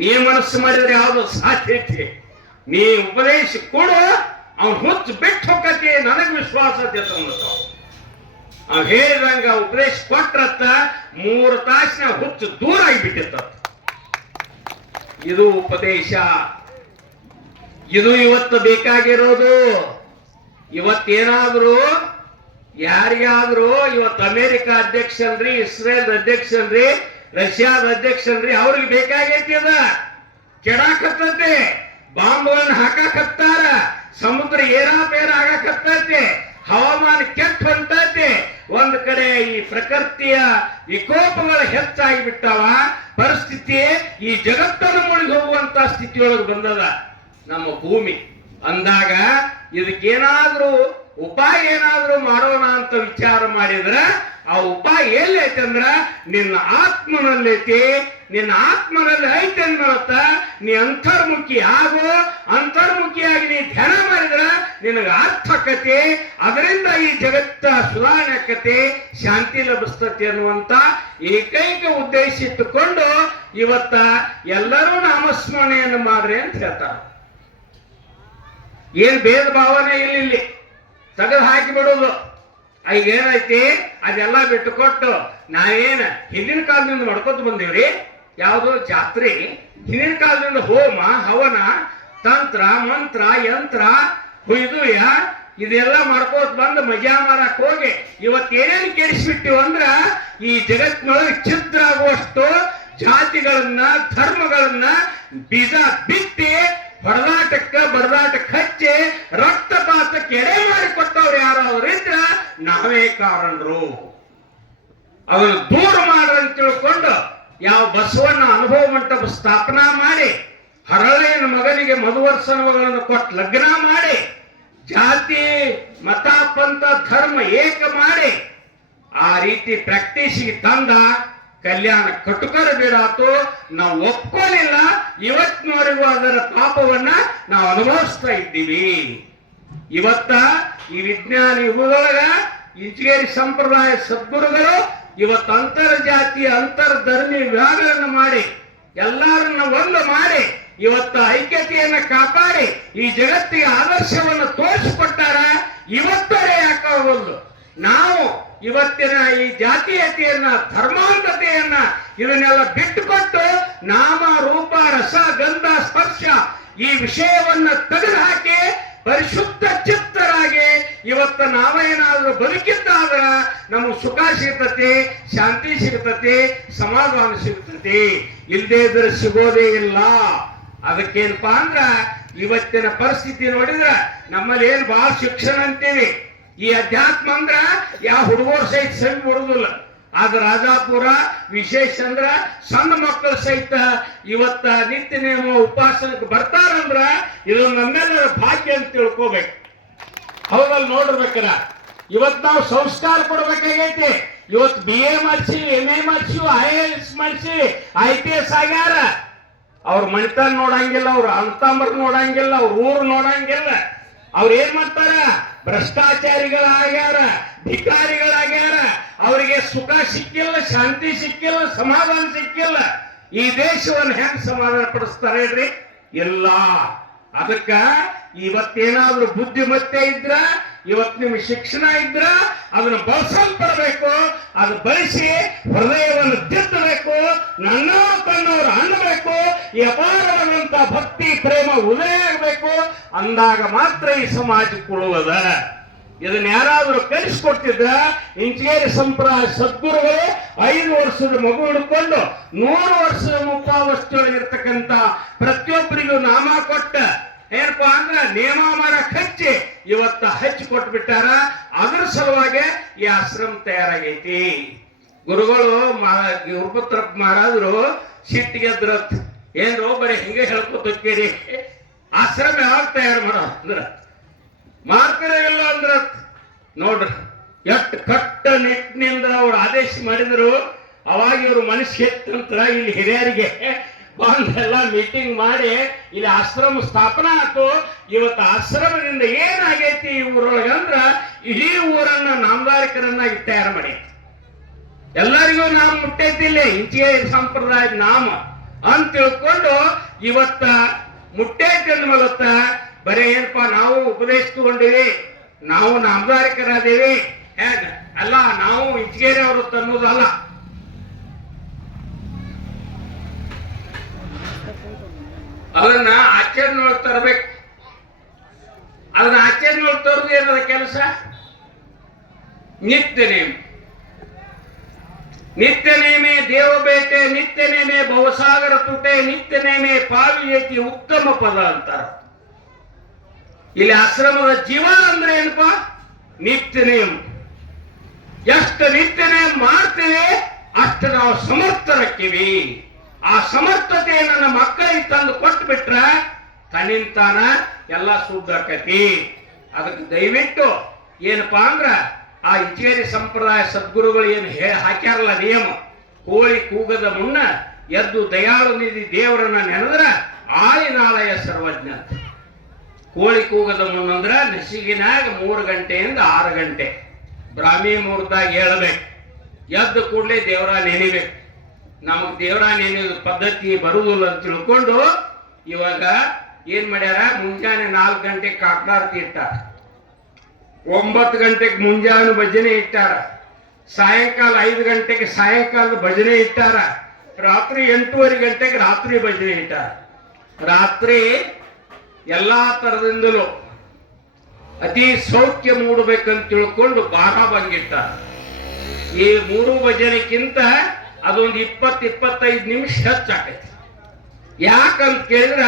ನೀ ಮನಸ್ಸು ಮಾಡಿದ್ರೆ ಯಾವ್ದು ಸಾಧ್ಯ ಐತಿ. ನೀ ಉಪದೇಶ ಕೊಡು, ಅವ್ನು ಹುಚ್ಚು ಬಿಟ್ಟು ಹೋಗತಿ, ನನಗೆ ವಿಶ್ವಾಸ ಅವ್ ಹೇಳಿದಂಗ ಉಪದೇಶ ಕೊಟ್ರತ್ತ 3 ತಾಸಿನ ಹುಚ್ಚು ದೂರ ಆಗಿಬಿಟ್ಟಿತ್ತ. ಇದು ಉಪದೇಶ. ಇದು ಇವತ್ತು ಬೇಕಾಗಿರೋದು. ಇವತ್ತೇನಾದ್ರು ಯಾರಿಗಾದ್ರೂ ಇವತ್ತು ಅಮೆರಿಕ ಅಧ್ಯಕ್ಷನ್ರಿ, ಇಸ್ರೇಲ್ ಅಧ್ಯಕ್ಷನ್ರಿ, ರಷ್ಯಾದ ಅಧ್ಯಕ್ಷನ್ರಿ, ಅವ್ರಿಗೆ ಬೇಕಾಗೈತಿ. ಅದ ಕೆಡಾಕತ್ತೈತಿ, ಬಾಂಬ್ಗಳನ್ನ ಹಾಕಾಕತ್ತಾರ, ಸಮುದ್ರ ಏರಾಪೇರ ಆಗಾಕತ್ತೈತಿ, ಹವಾಮಾನ ಕೆಟ್ಟ ಹೊಂಟೈತಿ. ಒಂದ್ ಕಡೆ ಈ ಪ್ರಕೃತಿಯ ವಿಕೋಪಗಳು ಹೆಚ್ಚಾಗಿ ಬಿಟ್ಟಾವ. ಪರಿಸ್ಥಿತಿ ಈ ಜಗತ್ತನ್ನು ಮುಳುಗಿ ಹೋಗುವಂತ ಸ್ಥಿತಿಯೊಳಗೆ ಬಂದದ ನಮ್ಮ ಭೂಮಿ. ಅಂದಾಗ ಇದಕ್ಕೇನಾದ್ರೂ ಉಪಾಯ ಏನಾದ್ರೂ ಮಾಡೋಣ ಅಂತ ವಿಚಾರ ಮಾಡಿದ್ರ ಆ ಉಪಾಯ ಎಲ್ಲೈತೆ ಅಂದ್ರ ನಿನ್ನ ಆತ್ಮನಲ್ಲೈತಿ. ನಿನ್ನ ಆತ್ಮನಲ್ಲಿ ಐತೆ ಅಂದ್ಮತ್ತ ನೀ ಅಂತರ್ಮುಖಿ ಆಗು. ಅಂತರ್ಮುಖಿಯಾಗಿ ನೀ ಧ್ಯಾನ ಮಾಡಿದ್ರ ನಿನಗ ಅರ್ಥ ಆಕತಿ. ಅದರಿಂದ ಈ ಜಗತ್ತ ಸುಧಾರಣೆ ಆಕತಿ, ಶಾಂತಿ ಲಭಿಸ್ತತಿ ಅನ್ನುವಂತ ಏಕೈಕ ಉದ್ದೇಶ ಇಟ್ಟುಕೊಂಡು ಇವತ್ತ ಎಲ್ಲರೂ ನಾಮಸ್ಮರಣೆಯನ್ನು ಮಾಡ್ರಿ ಅಂತ ಹೇಳ್ತಾರ. ಏನ್ ಭೇದ ಭಾವನೆ ಇಲ್ಲಿ ತೆಗೆದು ಹಾಕಿ ಬಿಡೋದು. ಈಗ ಏನೈತಿ ಅದೆಲ್ಲ ಬಿಟ್ಟುಕೊಟ್ಟು ನಾವೇನ ಹಿಂದಿನ ಕಾಲದಿಂದ ಮಾಡ್ಕೊತ ಬಂದೀವ್ರಿ. ಯಾವುದು ಜಾತ್ರೆ, ಹಿಂದಿನ ಕಾಲದಿಂದ ಹೋಮ ಹವನ ತಂತ್ರ ಮಂತ್ರ ಯಂತ್ರ ಹುಯ್ದುಯ ಇದೆಲ್ಲ ಮಾಡ್ಕೋತ ಬಂದು ಮಜಾ ಮಾರಕ್ ಹೋಗಿ ಇವತ್ತೇನೇನು ಕೆಡಿಸ್ಬಿಟ್ಟಿವ ಅಂದ್ರ ಈ ಜಗತ್ತಿನೊಳಗೆ ಛಿದ್ರ ಆಗುವಷ್ಟು ಜಾತಿಗಳನ್ನ ಧರ್ಮಗಳನ್ನ ಬೀಜ ಬಿತ್ತಿ ಹೊಡೆದಾಟಕ್ಕ ಬಡದಾಟಕ್ಕೆ ಹಚ್ಚಿ ರಕ್ತಪಾತಕ್ಕೆ ಎಡೆ ಮಾಡಿಕೊಟ್ಟವ್ರು ಯಾರು ಅವರಿದ್ರ ನಾವೇ ಕಾರಣರು. ಅದನ್ನು ದೂರ ಮಾಡ್ರಂತ ತಿಳ್ಕೊಂಡು ಯಾವ ಬಸವಣ್ಣ ಅನುಭವ ಮಂಟಪ ಸ್ಥಾಪನಾ ಮಾಡಿ ಹರಳೆಯನ ಮಗನಿಗೆ ಮಧುವರ್ಸನಗಳನ್ನು ಕೊಟ್ಟು ಲಗ್ನ ಮಾಡಿ ಜಾತಿ ಮತ ಪಂಥ ಧರ್ಮ ಏಕ ಮಾಡಿ ಆ ರೀತಿ ಪ್ರಾಕ್ಟೀಸಿಗೆ ತಂದ ಕಲ್ಯಾಣ ಕಟುಕರ ಬೀಡಾತು. ನಾವು ಒಪ್ಕೊಳ್ಳಿಲ್ಲ. ಇವತ್ತಿನವರೆಗೂ ಅದರ ಪಾಪವನ್ನ ನಾವು ಅನುಭವಿಸ್ತಾ ಇದ್ದೀವಿ. ಇವತ್ತ ಈ ವಿಜ್ಞಾನ ಯುಗದೊಳಗ ಇಂಚಿಗೇರಿ ಸಂಪ್ರದಾಯ ಸದ್ಗುರುಗಳು ಇವತ್ತು ಅಂತರ್ಜಾತೀಯ ಅಂತರ್ಧರ್ಮಿ ವಿವಾಹಗಳನ್ನು ಮಾಡಿ ಎಲ್ಲರನ್ನ ಒಂದು ಮಾಡಿ ಇವತ್ತು ಐಕ್ಯತೆಯನ್ನ ಕಾಪಾಡಿ ಈ ಜಗತ್ತಿಗೆ ಆದರ್ಶವನ್ನು ತೋರಿಸಿಕೊಟ್ಟಾರ. ಇವತ್ತರೇ ಯಾಕಾಗಲ್ಲ ನಾವು ಇವತ್ತಿನ ಈ ಜಾತೀಯತೆಯನ್ನ ಧರ್ಮಾಂಧತೆಯನ್ನ ಇದನ್ನೆಲ್ಲ ಬಿಟ್ಟುಕೊಟ್ಟು ನಾಮ ರೂಪ ರಸ ಗಂಧ ಸ್ಪರ್ಶ ಈ ವಿಷಯವನ್ನ ತೆಗೆದುಹಾಕಿ ಪರಿಶುದ್ಧ ಚಿತ್ತರಾಗಿ ಇವತ್ತು ನಾವೇನಾದ್ರೂ ಬದುಕಿದ್ದಾದ್ರ ನಮಗೆ ಸುಖ ಸಿಗ್ತತಿ, ಶಾಂತಿ ಸಿಗ್ತತಿ, ಸಮಾಧಾನ ಸಿಗ್ತತಿ. ಇಲ್ಲದೆ ಇದ್ರೆ ಸಿಗೋದೇ ಇಲ್ಲ. ಅದಕ್ಕೇನಪ್ಪಾ ಅಂದ್ರ ಇವತ್ತಿನ ಪರಿಸ್ಥಿತಿ ನೋಡಿದ್ರ ನಮ್ಮಲ್ಲಿ ಏನ್ ಬಹಳ ಶಿಕ್ಷಣ ಅಂತೀವಿ. ಈ ಅಧ್ಯಾತ್ಮ ಅಂದ್ರ ಯಾವ ಹುಡುಗರು ಸಹಿತ ಸವಿ ಬರುದಿಲ್ಲ. ಆದ್ರ ರಾಜಾಪುರ ವಿಶೇಷ ಅಂದ್ರ ಸಣ್ಣ ಮಕ್ಕಳು ಸಹಿತ ಇವತ್ತ ನಿತ್ಯ ನೇಮ ಉಪಾಸನಕ್ಕೆ ಬರ್ತಾರಂದ್ರ ಇದು ನಮ್ಮೆಲ್ಲರ ಭಾಗ್ಯ ಅಂತ ತಿಳ್ಕೋಬೇಕು. ಹೌದಲ್ ನೋಡಿರ್ಬೇಕಾರ ಇವತ್ ನಾವು ಸಂಸ್ಕಾರ ಕೊಡ್ಬೇಕಾಗೈತಿ. ಇವತ್ತು BA ಮಾಡಿಸಿವಿ, MA ಮಾಡಿಸಿವಿ, IAS ಮಾಡಿಸಿವಿ, IPS ಆಗ್ಯಾರ. ಅವ್ರ ಮಣಿತನ ನೋಡಂಗಿಲ್ಲ, ಅವ್ರ ಅಂತಂಬರ್ ನೋಡಂಗಿಲ್ಲ, ಅವ್ರ ಊರು ನೋಡಂಗಿಲ್ಲ. ಅವ್ರ ಏನ್ ಮಾಡ್ತಾರ? ಭ್ರಷ್ಟಾಚಾರಿಗಳಾಗ್ಯಾರ, ಧಿಕಾರಿಗಳಾಗ್ಯಾರ. ಅವರಿಗೆ ಸುಖ ಸಿಕ್ಕಿಲ್ಲ, ಶಾಂತಿ ಸಿಕ್ಕಿಲ್ಲ, ಸಮಾಧಾನ ಸಿಕ್ಕಿಲ್ಲ. ಈ ದೇಶವನ್ನು ಹೆಂಗ್ ಸಮಾಧಾನ ಪಡಿಸ್ತಾರೆ ಹೇಳ್ರಿ? ಇಲ್ಲ. ಅದಕ್ಕ ಇವತ್ತೇನಾದ್ರೂ ಬುದ್ಧಿಮತ್ತೆ ಇದ್ರ, ಇವತ್ತು ನಿಮ್ಗೆ ಶಿಕ್ಷಣ ಇದ್ರ ಅದನ್ನ ಬಳಸಲ್ಪಡಬೇಕು. ಅದು ಬಳಸಿ ಹೃದಯವನ್ನು ತಿದ್ದಬೇಕು, ನನ್ನವರು ತನ್ನವರು ಅನ್ನಬೇಕು. ಈ ಅಪಾರವಾದಂತ ಭಕ್ತಿ ಪ್ರೇಮ ಉದಯ ಆಗಬೇಕು. ಅಂದಾಗ ಮಾತ್ರ ಈ ಸಮಾಜ ಕುಳುವದ. ಇದನ್ನ ಯಾರಾದ್ರೂ ಕಲಿಸ್ಕೊಡ್ತಿದ್ರ ಇಂಚೇರಿ ಸಂಪ್ರದಾಯ ಸದ್ಗುರುಗಳೇ 5 ವರ್ಷದ ಮಗು ಹಿಡ್ಕೊಂಡು 100 ವರ್ಷದ ಮುಪ್ಪಾವಸ್ಥೆಯೊಳಗಿರ್ತಕ್ಕಂಥ ಪ್ರತಿಯೊಬ್ಬರಿಗೂ ನಾಮ ಕೊಟ್ಟ ಏನಪ್ಪಾ ಅಂದ್ರ ನೇಮ ಮಾಡಕ್ ಹಚ್ಚಿ ಇವತ್ತ ಹಚ್ಚಿ ಕೊಟ್ಬಿಟ್ಟಾರ. ಅದ್ರ ಸಲುವಾಗಿ ಈ ಆಶ್ರಮ ತಯಾರಾಗೈತಿ. ಗುರುಗಳು ಗುರುಪುತ್ರಪ್ಪ ಮಹಾರಾಜರು ಸಿಟ್ಟಿಗೆದ್ರತ್, ಏನ್ರೋ ಬರೀ ಹಿಂಗೆ ಹೇಳ್ಕೊತೀರಿ, ಆಶ್ರಮ ಯಾವಾಗ ತಯಾರು ಮಾಡೋ ಅಂದ್ರ ಮಾಡ್ತಾರೆ ಇಲ್ಲ ಅಂದ್ರ ನೋಡ್ರಿ ಎಷ್ಟು ಕಟ್ಟ ನಿಟ್ಟಿನಿಂದ ಅವ್ರು ಆದೇಶ ಮಾಡಿದ್ರು. ಅವಾಗ ಇವ್ರು ಮನಸ್ಸು ಎತ್ತಂತರ ಇಲ್ಲಿ ಹಿರಿಯರಿಗೆ ಬಂದೆಲ್ಲ ಮೀಟಿಂಗ್ ಮಾಡಿ ಇಲ್ಲಿ ಆಶ್ರಮ ಸ್ಥಾಪನಾ ಆಯ್ತು. ಇವತ್ತು ಆಶ್ರಮದಿಂದ ಏನಾಗೈತಿ ಈ ಊರೊಳಗಂದ್ರ ಇಡೀ ಊರನ್ನ ನಾಮಧಾರಕರನ್ನಾಗಿ ತಯಾರು ಮಾಡಿ ಎಲ್ಲರಿಗೂ ನಾಮ ಮುಟ್ಟೈತಿಲ್ಲ ಇಂಚಿಗೆ ಸಂಪ್ರದಾಯದ ನಾಮ ಅಂತ ತಿಳ್ಕೊಂಡು ಇವತ್ತ ಮುಟ್ಟೈತಿ ಅಂದ ಮಲತ್ತ ಬರೀ ಏನಪ್ಪಾ ನಾವು ಉಪದೇಶ ತಗೊಂಡಿವಿ, ನಾವು ನಾಮಧಾರಕರಾದೇವಿ ಹೇಗ ಅಲ್ಲ, ನಾವು ಇಂಚಿಗೇರಿ ಅವರು ಅನ್ನೋದಲ್ಲ. ಅದನ್ನ ಆಚರಣೆಯೊಳಗೆ ತರಬೇಕು. ಅದನ್ನ ಆಚರಣೆಯೊಳಗೆ ತರೋದು ಏನದ ಕೆಲಸ? ನಿತ್ಯ ನೇಮ. ನಿತ್ಯ ನೇಮೆ ದೇವ ಬೇಟೆ, ನಿತ್ಯ ನೇಮೆ ಭವಸಾಗರ ತುಟೆ, ನಿತ್ಯ ನೇಮೆ ಪಾವಿಯತಿ ಉತ್ತಮ ಪದ ಅಂತಾರ. ಇಲ್ಲಿ ಆಶ್ರಮದ ಜೀವನ ಅಂದ್ರೆ ಏನಪ್ಪಾ? ನಿತ್ಯ ನೇಮ. ಎಷ್ಟು ನಿತ್ಯ ನೇಮ ಮಾಡ್ತೇವೆ ಅಷ್ಟು ನಾವು ಸಮರ್ಥರಕ್ಕಿವಿ. ಆ ಸಮರ್ಥತೆ ನನ್ನ ಮಕ್ಕಳಿಗೆ ತಂದು ಕೊಟ್ಟು ಬಿಟ್ರ ತನ್ನಿಂತಾನ ಎಲ್ಲ ಸುದ್ದ ಆಕತಿ. ಅದಕ್ಕೆ ದಯವಿಟ್ಟು ಏನಪ್ಪಾ ಅಂದ್ರ ಆ ಇಂಚೇರಿ ಸಂಪ್ರದಾಯ ಸದ್ಗುರುಗಳು ಏನು ಹಾಕ್ಯಾರಲ್ಲ ನಿಯಮ, ಕೋಳಿ ಕೂಗದ ಮುನ್ನ ಎದ್ದು ದಯಾಳು ನಿಧಿ ದೇವರನ್ನ ನೆನೆದ್ರ ಆಳಿನಾಳಯ ಸರ್ವಜ್ಞ. ಕೋಳಿ ಕೂಗದ ಮುನ್ನಂದ್ರ ನಸಿಗಿನಾಗ 3 ಗಂಟೆಯಿಂದ 6 ಗಂಟೆ ಬ್ರಾಹ್ಮಿ ಮುಹೂರ್ತಾಗ ಹೇಳಬೇಕು. ಎದ್ದು ಕೂಡಲೇ ದೇವರ ನೆನಿಬೇಕು. ನಮಗ್ ದೇವರ ನೆನೆಯೋದು ಪದ್ಧತಿ ಬರುವುದಿಲ್ಲ ಅಂತ ತಿಳ್ಕೊಂಡು ಇವಾಗ ಏನ್ ಮಾಡ್ಯಾರ, ಮುಂಜಾನೆ 4 ಗಂಟೆಗೆ ಕಾಕಡಾರತಿ ಇಟ್ಟಾರ, 9 ಗಂಟೆಗೆ ಮುಂಜಾನೆ ಭಜನೆ ಇಟ್ಟಾರ, ಸಾಯಂಕಾಲ 5 ಗಂಟೆಗೆ ಸಾಯಂಕಾಲದ ಭಜನೆ ಇಟ್ಟಾರ, ರಾತ್ರಿ 8:30 ಗಂಟೆಗೆ ರಾತ್ರಿ ಭಜನೆ ಇಟ್ಟಾರ. ರಾತ್ರಿ ಎಲ್ಲಾ ತರದಿಂದಲೂ ಅತಿ ಸೌಖ್ಯ ಮೂಡಬೇಕಂತ ತಿಳ್ಕೊಂಡು 12 ಬಂಗಿಟ್ಟಾರ. ಈ 3 ಭಜನೆಕ್ಕಿಂತ ಅದೊಂದು 20-25 ನಿಮಿಷ ಹೆಚ್ಚಾಕೈತಿ. ಯಾಕಂತ ಕೇಳಿದ್ರ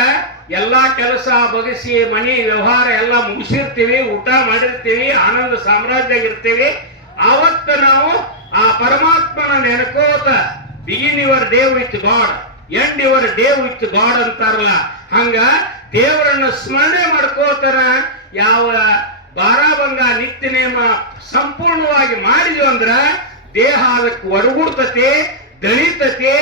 ಎಲ್ಲಾ ಕೆಲಸ ಬಗೆಸಿ ಮನಿ ವ್ಯವಹಾರ ಎಲ್ಲ ಮುಗಿಸಿರ್ತೀವಿ, ಊಟ ಮಾಡಿರ್ತೀವಿ, ಆನಂದ ಸಾಮ್ರಾಜ್ಯಾಗಿರ್ತೀವಿ. ಆವತ್ತ ನಾವು ಆ ಪರಮಾತ್ಮನ ನೆನಕೋತ begin your day with God, end your day with God ಅಂತಾರಲ್ಲ, ಹಂಗ ದೇವರನ್ನ ಸ್ಮರಣೆ ಮಾಡ್ಕೋತಾರ. ಯಾವ ಬಾರಾಭಂಗ ನಿತ್ಯ ನೇಮ ಸಂಪೂರ್ಣವಾಗಿ ಮಾಡಿದ್ವಿ ಅಂದ್ರ ದೇಹ ಅದಕ್ಕೆ ಒಡಗೂಡ್ತತೆ, ದಣಿತತೆ,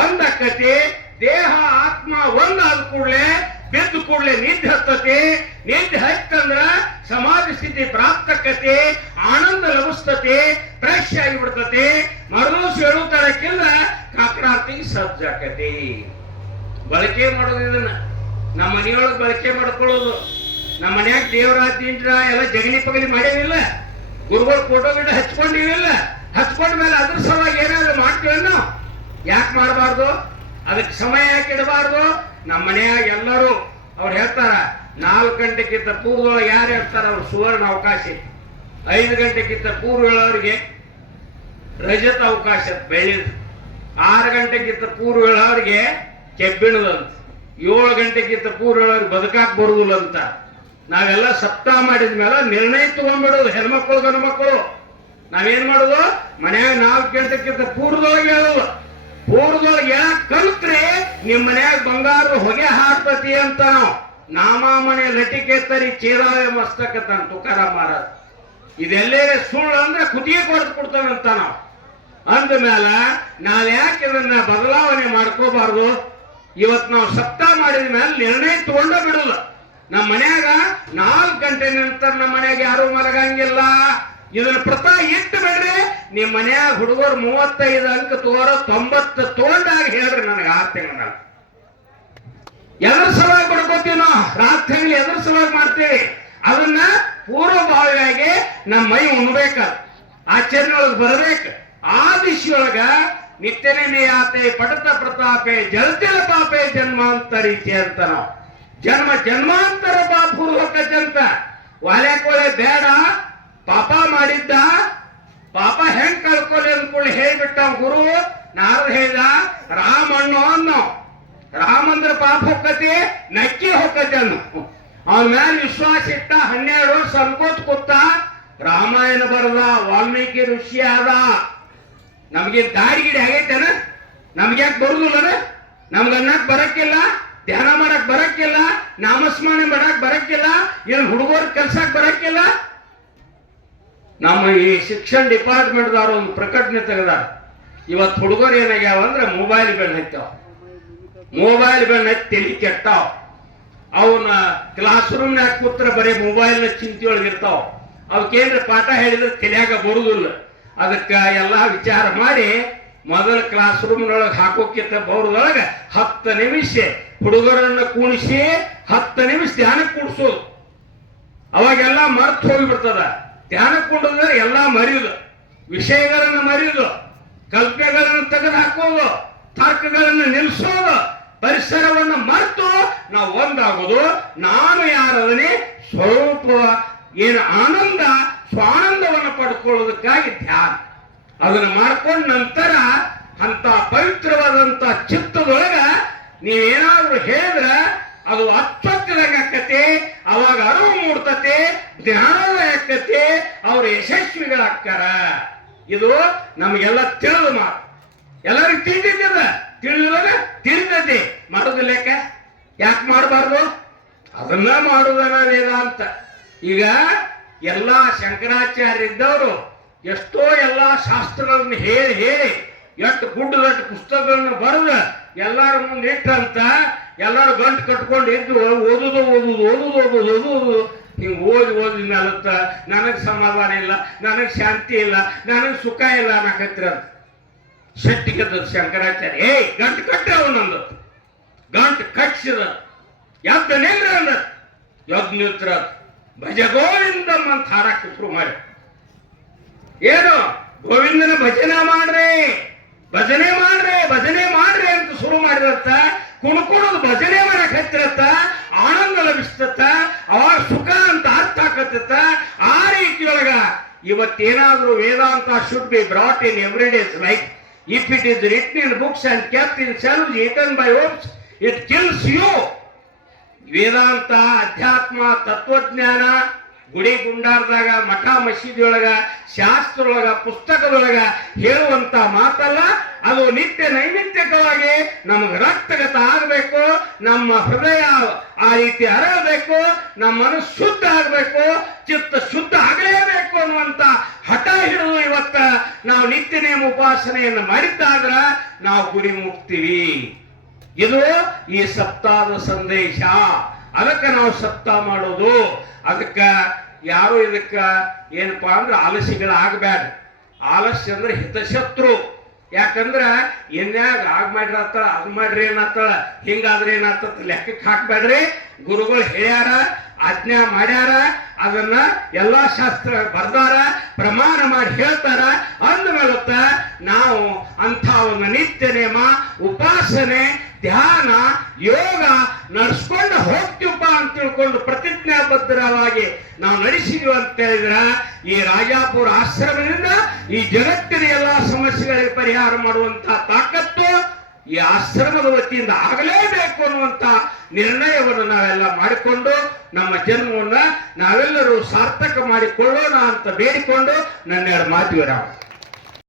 ಒಂದಕ್ಕತೆ. ದೇಹ ಆತ್ಮ ಒಂದಾದ ಕೂಡಲೇ ಬಿದ್ದ ಕೂಡಲೇ ನಿದ್ದೆ ಹತ್ತತೆ. ನಿದ್ದೆ ಹತ್ತಂದ್ರ ಸಮಾಧಿ ಸ್ಥಿತಿ ಪ್ರಾಪ್ತಕತೆ, ಆನಂದ ಲಭಿಸ್ತತೆ, ಫ್ರೆಶ್ ಆಗಿಬಿಡ್ತತೆ. ಮರುದಿವಸ ಹೇಳುತ್ತಾರಕ್ಕಿಂತ ಕಾಕಡಾರ್ತಿಗೆ ಸಜ್ಜಾಕತಿ. ಬಳಕೆ ಮಾಡೋದು ಇದನ್ನ ನಮ್ಮ ಮನೆಯೊಳಗೆ ಬಳಕೆ ಮಾಡ್ಕೊಳ್ಳೋದು. ನಮ್ಮ ಮನ್ಯಾಗ ದೇವರಾತ್ರಿ ಎಲ್ಲ ಜಗಲಿ ಪಗಲಿ ಮಾಡೇವಿಲ್ಲ, ಗುರುಗಳ ಫೋಟೋ ಗಿಡ ಹಚ್ಕೊಂಡಿವಿಲ್ಲ, ಹಚ್ಕೊಂಡ ಮೇಲೆ ಅದ್ರ ಸಲುವಾಗಿ ಏನಾದ್ರು ಮಾಡ್ತೀವಿ ನಾವು. ಯಾಕೆ ಮಾಡಬಾರ್ದು? ಅದಕ್ಕೆ ಸಮಯ ಯಾಕೆ ಇಡಬಾರ್ದು? ನಮ್ಮ ಮನೆಯಾಗ ಎಲ್ಲರೂ ಅವ್ರು ಹೇಳ್ತಾರ 4 ಗಂಟೆಗಿಂತ ಪೂರ್ವದೊಳಗೆ ಯಾರು ಹೇಳ್ತಾರ ಅವ್ರು ಸುವರ್ಣ ಅವಕಾಶ. 5 ಗಂಟೆಗಿಂತ ಪೂರ್ವ ಹೇಳೋರಿಗೆ ರಜತ ಅವಕಾಶ ಬೆಳೆದು, 6 ಗಂಟೆಗಿಂತ ಪೂರ್ವ ಹೇಳೋರಿಗೆ ಕೆಬ್ಬಿಣದಂತ, 7 ಗಂಟೆಗಿಂತ ಪೂರ್ವ ಹೇಳೋರಿಗೆ ಬದುಕಾಕ್ ಬರುದಿಲ್ಲ ಅಂತ. ನಾವೆಲ್ಲ ಸಪ್ತಾಹ ಮಾಡಿದ ಮೇಲೆ ನಿರ್ಣಯ ತಗೊಂಡ್ಬಿಡೋದು. ಹೆಣ್ಮಕ್ಳು ಗಂಡು ಮಕ್ಕಳು ನಾವೇನ್ ಮಾಡೋದು? ಮನ್ಯಾಗ 4 ಗಂಟೆಗಿಂತ ಪೂರ್ವದೊಳಗೆ ಹೇಳೋದು. ಪೂರ್ವದೊಳಗೆ ಹೇಳಕ್ ಕಲ್ತ್ರೆ ನಿಮ್ ಮನ್ಯಾಗ ಬಂಗಾರ ಹೊಗೆ ಹಾಡ್ತತಿ ಅಂತ ನಾವು ನಾಮಾಮಣೆ ಲಟಿಕೆ ತರಿ ಚೇದಾವೆ ಮಸ್ತಕ ತುಕಾರಾಮ್ ಮಹಾರಾಜ್. ಇದೆಲ್ಲೇ ಸುಳ್ಳು ಅಂದ್ರೆ ಕುದಿಗೆ ಕೊಡ್ತು ಕೊಡ್ತಾನಂತ ನಾವು ಅಂದ ಮೇಲ ನಾವ್ ಯಾಕೆ ಇದನ್ನ ಬದಲಾವಣೆ ಮಾಡ್ಕೋಬಾರ್ದು? ಇವತ್ ನಾವು ಸಪ್ತಾಹ ಮಾಡಿದ ಮೇಲೆ ನಿರ್ಣಯ ತಗೊಂಡ ಬಿಡಲ್ಲ. ನಮ್ಮ ಮನ್ಯಾಗ 4 ಗಂಟೆ ನಂತರ ನಮ್ಮ ಮನ್ಯಾಗ ಯಾರು ಮಲಗಂಗಿಲ್ಲ. ಇದನ್ನ ಪ್ರತಾ ಇಟ್ಟು ಬಿಡ್ರಿ. ನಿಮ್ ಮನ್ಯಾಗ ಹುಡುಗರು 35 ಅಂಕ ತಗೋರೋ 90 ತಗೊಂಡಾಗ ಹೇಳ್ರಿ ನನಗೆ 6 ತಿಂಗಳ ಎದ್ರ ಸಲುವಾಗಿ ಬಡ್ಕೋತೀವಿ ನಾವು. ರಾತ್ರಿ ಎದ್ರ ಸಲುವಾಗಿ ಮಾಡ್ತೀವಿ? ಅದನ್ನ ಪೂರ್ವಭಾವಿಯಾಗಿ ನಮ್ಮ ಮೈ ಉಣ್ಬೇಕ, ಆಚರಣೆಯೊಳಗೆ ಬರಬೇಕು. ಆ ದಿಶೆಯೊಳಗ ನಿತ್ಯನೇ ಆತೆ ಪಟತ ಪ್ರತಾಪೆ ಜಲತಿಲ ಪಾಪೆ ಜನ್ಮಾಂತರಿಕೆ ಅಂತ ನಾವು ಜನ್ಮ ಜನ್ಮಾಂತರ ಬಾಪುರು ಹೋಗತ್ತಂತ. ವಾಲ್ಯಾಕೋಳೆ ಬೇಡ, ಪಾಪ ಮಾಡಿದ್ದ, ಪಾಪ ಹೆಂಗ್ ಕಳ್ಕೊಳ್ಳಿ ಅಂದ್ಕೊಳ್ಳಿ ಹೇಳ್ಬಿಟ್ಟ ಗುರು. ನಾರದ ಹೇಳಿದ ರಾಮಣ್ಣು ಅನ್ನೋ, ರಾಮ ಅಂದ್ರೆ ಪಾಪ ಹೋಗತಿ, ನಕ್ಕಿ ಹೋಗತಿ ಅನ್ನು. ಅವನ ಮೇಲೆ ವಿಶ್ವಾಸ ಇಟ್ಟ 12 ವರ್ಷ ಅನ್ಕೋತ್ ಕೂತ ರಾಮಾಯಣ ಬರದ, ವಾಲ್ಮೀಕಿ ಋಷಿ ಆದ. ನಮ್ಗೆ ದಾರಿ ಗಿಡಿ ಆಗೈತೇನ? ನಮ್ಗ್ಯಾಕೆ ಬರುದಿಲ್ಲನ? ನಮ್ಗೆ ಅನ್ನಕ್ ಬರಕ್ಕಿಲ್ಲ, ಧ್ಯಾನ ಮಾಡಕ್ ಬರಕ್ಕಿಲ್ಲ, ನಾಮಸ್ಮರಣೆ ಮಾಡಕ್ ಬರಕ್ಕಿಲ್ಲ, ಏನ್ ಹುಡುಗರ ಕೆಲ್ಸಕ್ ಬರಕ್ಕಿಲ್ಲ. ನಮ್ಮ ಈ ಶಿಕ್ಷಣ ಡಿಪಾರ್ಟ್ಮೆಂಟ್ದವ್ರು ಒಂದು ಪ್ರಕಟಣೆ ತೆಗೆದಾರ. ಇವತ್ತು ಹುಡುಗರು ಏನಾಗ್ಯಾವ ಅಂದ್ರೆ ಮೊಬೈಲ್ ಬೆಣ್ಣ ಹತ್ತಾವ, ಮೊಬೈಲ್ ಬೆಣ್ಣ ಹತ್ತಿ ತಲೆ ಕೆಟ್ಟಾವ. ಅವನ ಕ್ಲಾಸ್ ರೂಮ್ನಾಗ ಕೂತ್ರ ಬರೀ ಮೊಬೈಲ್ನ ಚಿಂತೆಯೊಳಗಿರ್ತಾವ. ಅವಕ್ಕೇನ್ರ ಪಾಠ ಹೇಳಿದ್ರೆ ತಲೆಯಾಗ ಬರುದಿಲ್ಲ. ಅದಕ್ಕೆ ಎಲ್ಲ ವಿಚಾರ ಮಾಡಿ ಮೊದಲ ಕ್ಲಾಸ್ ರೂಮ್ನೊಳಗೆ ಹಾಕೋಕ್ಕಿಂತ ಬರೋದ್ರೊಳಗೆ 10 ನಿಮಿಷ ಹುಡುಗರನ್ನ ಕೂಣಿಸಿ 10 ನಿಮಿಷ ಧ್ಯಾನಕ್ಕೆ ಕೂಡಿಸೋದು. ಅವಾಗೆಲ್ಲ ಮರ್ತು ಹೋಗಿಬಿಡ್ತದ. ಧ್ಯಾನಕ್ಕೆ ಕುಂಡಿದ್ರೆ ಎಲ್ಲ ಮರೆಯುದು, ವಿಷಯಗಳನ್ನು ಮರೆಯುದು, ಕಲ್ಪನೆಗಳನ್ನು ತೆಗೆದು ಹಾಕೋದು, ತರ್ಕಗಳನ್ನು ನಿಲ್ಲಿಸೋದು, ಪರಿಸರವನ್ನು ಮರೆತು ನಾವು ಒಂದಾಗೋದು. ನಾನು ಯಾರದನೆ ಸ್ವರೂಪ ಏನು ಆನಂದ, ಸ್ವಾನಂದವನ್ನು ಪಡ್ಕೊಳ್ಳೋದಕ್ಕಾಗಿ ಧ್ಯಾನ. ಅದನ್ನು ಮಾಡ್ಕೊಂಡ ನಂತರ ಅಂತ ಪವಿತ್ರವಾದಂತ ಚಿತ್ತದೊಳಗ ನೀವೇನಾದ್ರೂ ಹೇಳಿದ್ರೆ ಅದು ಅತ್ವತ್ತದಾಗ ಆಕತೆ, ಅವಾಗ ಅರಿವು ಮೂಡ್ತತೆ, ಜ್ಞಾನದ ಆಕತೆ, ಅವ್ರು ಯಶಸ್ವಿಗಳಾಗ್ತಾರ. ಇದು ನಮಗೆಲ್ಲ ತಿಳಿದ ಮಾತು, ಎಲ್ಲರಿಗೂ ತಿಳಿದಿದ್ದದ. ತಿಳಿದಾಗ ತಿಳಿದತೆ ಮಾಡೋದಿಲ್ಲ. ಯಾಕೆ ಮಾಡಬಾರ್ದು? ಅದನ್ನ ಮಾಡುದನ ವೇದಾಂತ. ಈಗ ಎಲ್ಲಾ ಶಂಕರಾಚಾರ್ಯ ಇದ್ದವರು ಎಷ್ಟೋ ಎಲ್ಲಾ ಶಾಸ್ತ್ರಗಳನ್ನು ಹೇಳಿ ಹೇಳಿ ಎಷ್ಟು ಗುಡ್ಡದಟ್ಟು ಪುಸ್ತಕಗಳನ್ನು ಬರೆದು ಎಲ್ಲಾರ ಮುಂದೆ ಇಟ್ಟಂತ ಎಲ್ಲರೂ ಗಂಟು ಕಟ್ಕೊಂಡು ಎದ್ದು ಓದುದು ಓದುದು ಓದುದು ಓದುದು ಓದುದು. ನೀವು ಓದಿ ಓದಿ ಮೇಲತ್ತ ನನಗೆ ಸಮಾಧಾನ ಇಲ್ಲ, ನನಗೆ ಶಾಂತಿ ಇಲ್ಲ, ನನಗೆ ಸುಖ ಇಲ್ಲ ಅನ್ನಕತ್ತಿರ ಅಂತ ಶೆಟ್ಟಿಗೆದ್ದ ಶಂಕರಾಚಾರ್ಯ. ಗಂಟು ಕಟ್ಟೆ ಅವನಂದು, ಗಂಟು ಕಟ್ಟಿಸಿದ, ಎದ್ದ ನಿಲ್ರ ಅಂದ, ಎದ್ದು ನಿಂತ್ರ ಭಜ ಗೋವಿಂದಮ್ಮ ಅಂತ ಹಾರಕ್ಕೆ ಶುರು ಮಾಡಿ. ಏನು ಗೋವಿಂದನ ಭಜನೆ ಮಾಡ್ರಿ, ಭಜನೆ ಮಾಡ್ರಿ, ಭಜನೆ ಮಾಡ್ರಿ ಅಂತ ಶುರು ಮಾಡಿರತ್ತ. ಕುಣ್ಕೊಳೋದು ಭಜನೆ ಮಾಡಕ್ ಹತ್ತಿರತ್ತ, ಆನಂದ ಲಭಿಸ್ತತ್ತ, ಅವಾಗ ಸುಖ ಅಂತ ಅರ್ಥ ಆಕತ್ತ. ಆ ರೀತಿಯೊಳಗ ಇವತ್ತೇನಾದ್ರೂ Vedanta should be brought in every day's life. If it is written in books and kept in cells eaten by hopes, it kills you. ವೇದಾಂತ, ಅಧ್ಯಾತ್ಮ, ತತ್ವಜ್ಞಾನ ಗುಡಿ ಗುಂಡಾರದಾಗ, ಮಠ ಮಸೀದಿಯೊಳಗ, ಶಾಸ್ತ್ರದೊಳಗ, ಪುಸ್ತಕದೊಳಗ ಹೇಳುವಂತ ಮಾತಲ್ಲ. ಅದು ನಿತ್ಯ ನೈಮಿತ್ಯಕವಾಗಿ ನಮಗೆ ರಕ್ತಗತ ಆಗಬೇಕು, ನಮ್ಮ ಹೃದಯ ಆ ರೀತಿ ಅರಳಬೇಕು, ನಮ್ಮ ಮನಸ್ಸು ಶುದ್ಧ ಆಗಬೇಕು, ಚಿತ್ತ ಶುದ್ಧ ಆಗಲೇಬೇಕು ಅನ್ನುವಂತ ಹಠ ಹಿಡಿದು ಇವತ್ತ ನಾವು ನಿತ್ಯ ನೇಮ ಉಪಾಸನೆಯನ್ನು ಮಾಡಿದ್ದಾದ್ರ ನಾವು ಗುರಿ ಮುಟ್ತೀವಿ. ಇದು ಈ ಸಪ್ತಾಹದ ಸಂದೇಶ. ಅದಕ್ಕೆ ನಾವು ಸಪ್ತಾಹ ಮಾಡೋದು. ಅದಕ್ಕ ಯಾರು ಇದಕ್ಕ ಏನಪ್ಪಾ ಅಂದ್ರೆ ಆಲಸ್ಯಗಳಾಗಬೇಡ. ಆಲಸ್ಯ ಅಂದ್ರೆ ಹಿತಶತ್ರು. ಯಾಕಂದ್ರ ಏನ್ಯಾಗ ಆಗ್ ಮಾಡ್ರಿ ಆತಾಳ, ಅದ್ ಮಾಡ್ರಿ ಏನಾತಾಳ, ಹಿಂಗಾದ್ರೆ ಏನಾಗ್ತದ ಲೆಕ್ಕಕ್ಕೆ ಹಾಕ್ಬೇಡ್ರಿ. ಗುರುಗಳು ಹೇಳ್ಯಾರ, ಆಜ್ಞಾ ಮಾಡ್ಯಾರ, ಅದನ್ನ ಎಲ್ಲಾ ಶಾಸ್ತ್ರ ಬರ್ದಾರ, ಪ್ರಮಾಣ ಮಾಡಿ ಹೇಳ್ತಾರ. ಅಂದ್ಮೇಲತ್ತ ನಾವು ಅಂಥ ಒಂದು ನಿತ್ಯ ನೇಮ, ಉಪಾಸನೆ, ಧ್ಯಾನ, ಯೋಗ ನಡ್ಸ್ಕೊಂಡು ಹೋಗ್ತೀವಪ್ಪ ಅಂತ ತಿಳ್ಕೊಂಡು ಪ್ರತಿಜ್ಞಾಬದ್ಧರಾಗಿ ನಾವು ನಡೆಸಿದ್ವಿ ಅಂತ ಹೇಳಿದ್ರ ಈ ರಾಜಾಪುರ ಆಶ್ರಮದಿಂದ ಈ ಜಗತ್ತಿನ ಎಲ್ಲಾ ಸಮಸ್ಯೆಗಳಿಗೆ ಪರಿಹಾರ ಮಾಡುವಂತ ತಾಕತ್ತು ಈ ಆಶ್ರಮದ ವತಿಯಿಂದ ಆಗಲೇಬೇಕು ಅನ್ನುವಂತ ನಿರ್ಣಯವನ್ನು ನಾವೆಲ್ಲ ಮಾಡಿಕೊಂಡು ನಮ್ಮ ಜನ್ಮವನ್ನ ನಾವೆಲ್ಲರೂ ಸಾರ್ಥಕ ಮಾಡಿಕೊಳ್ಳೋಣ ಅಂತ ಬೇಡಿಕೊಂಡು ನನ್ನ ಮಾತು ವಿರಾಮ.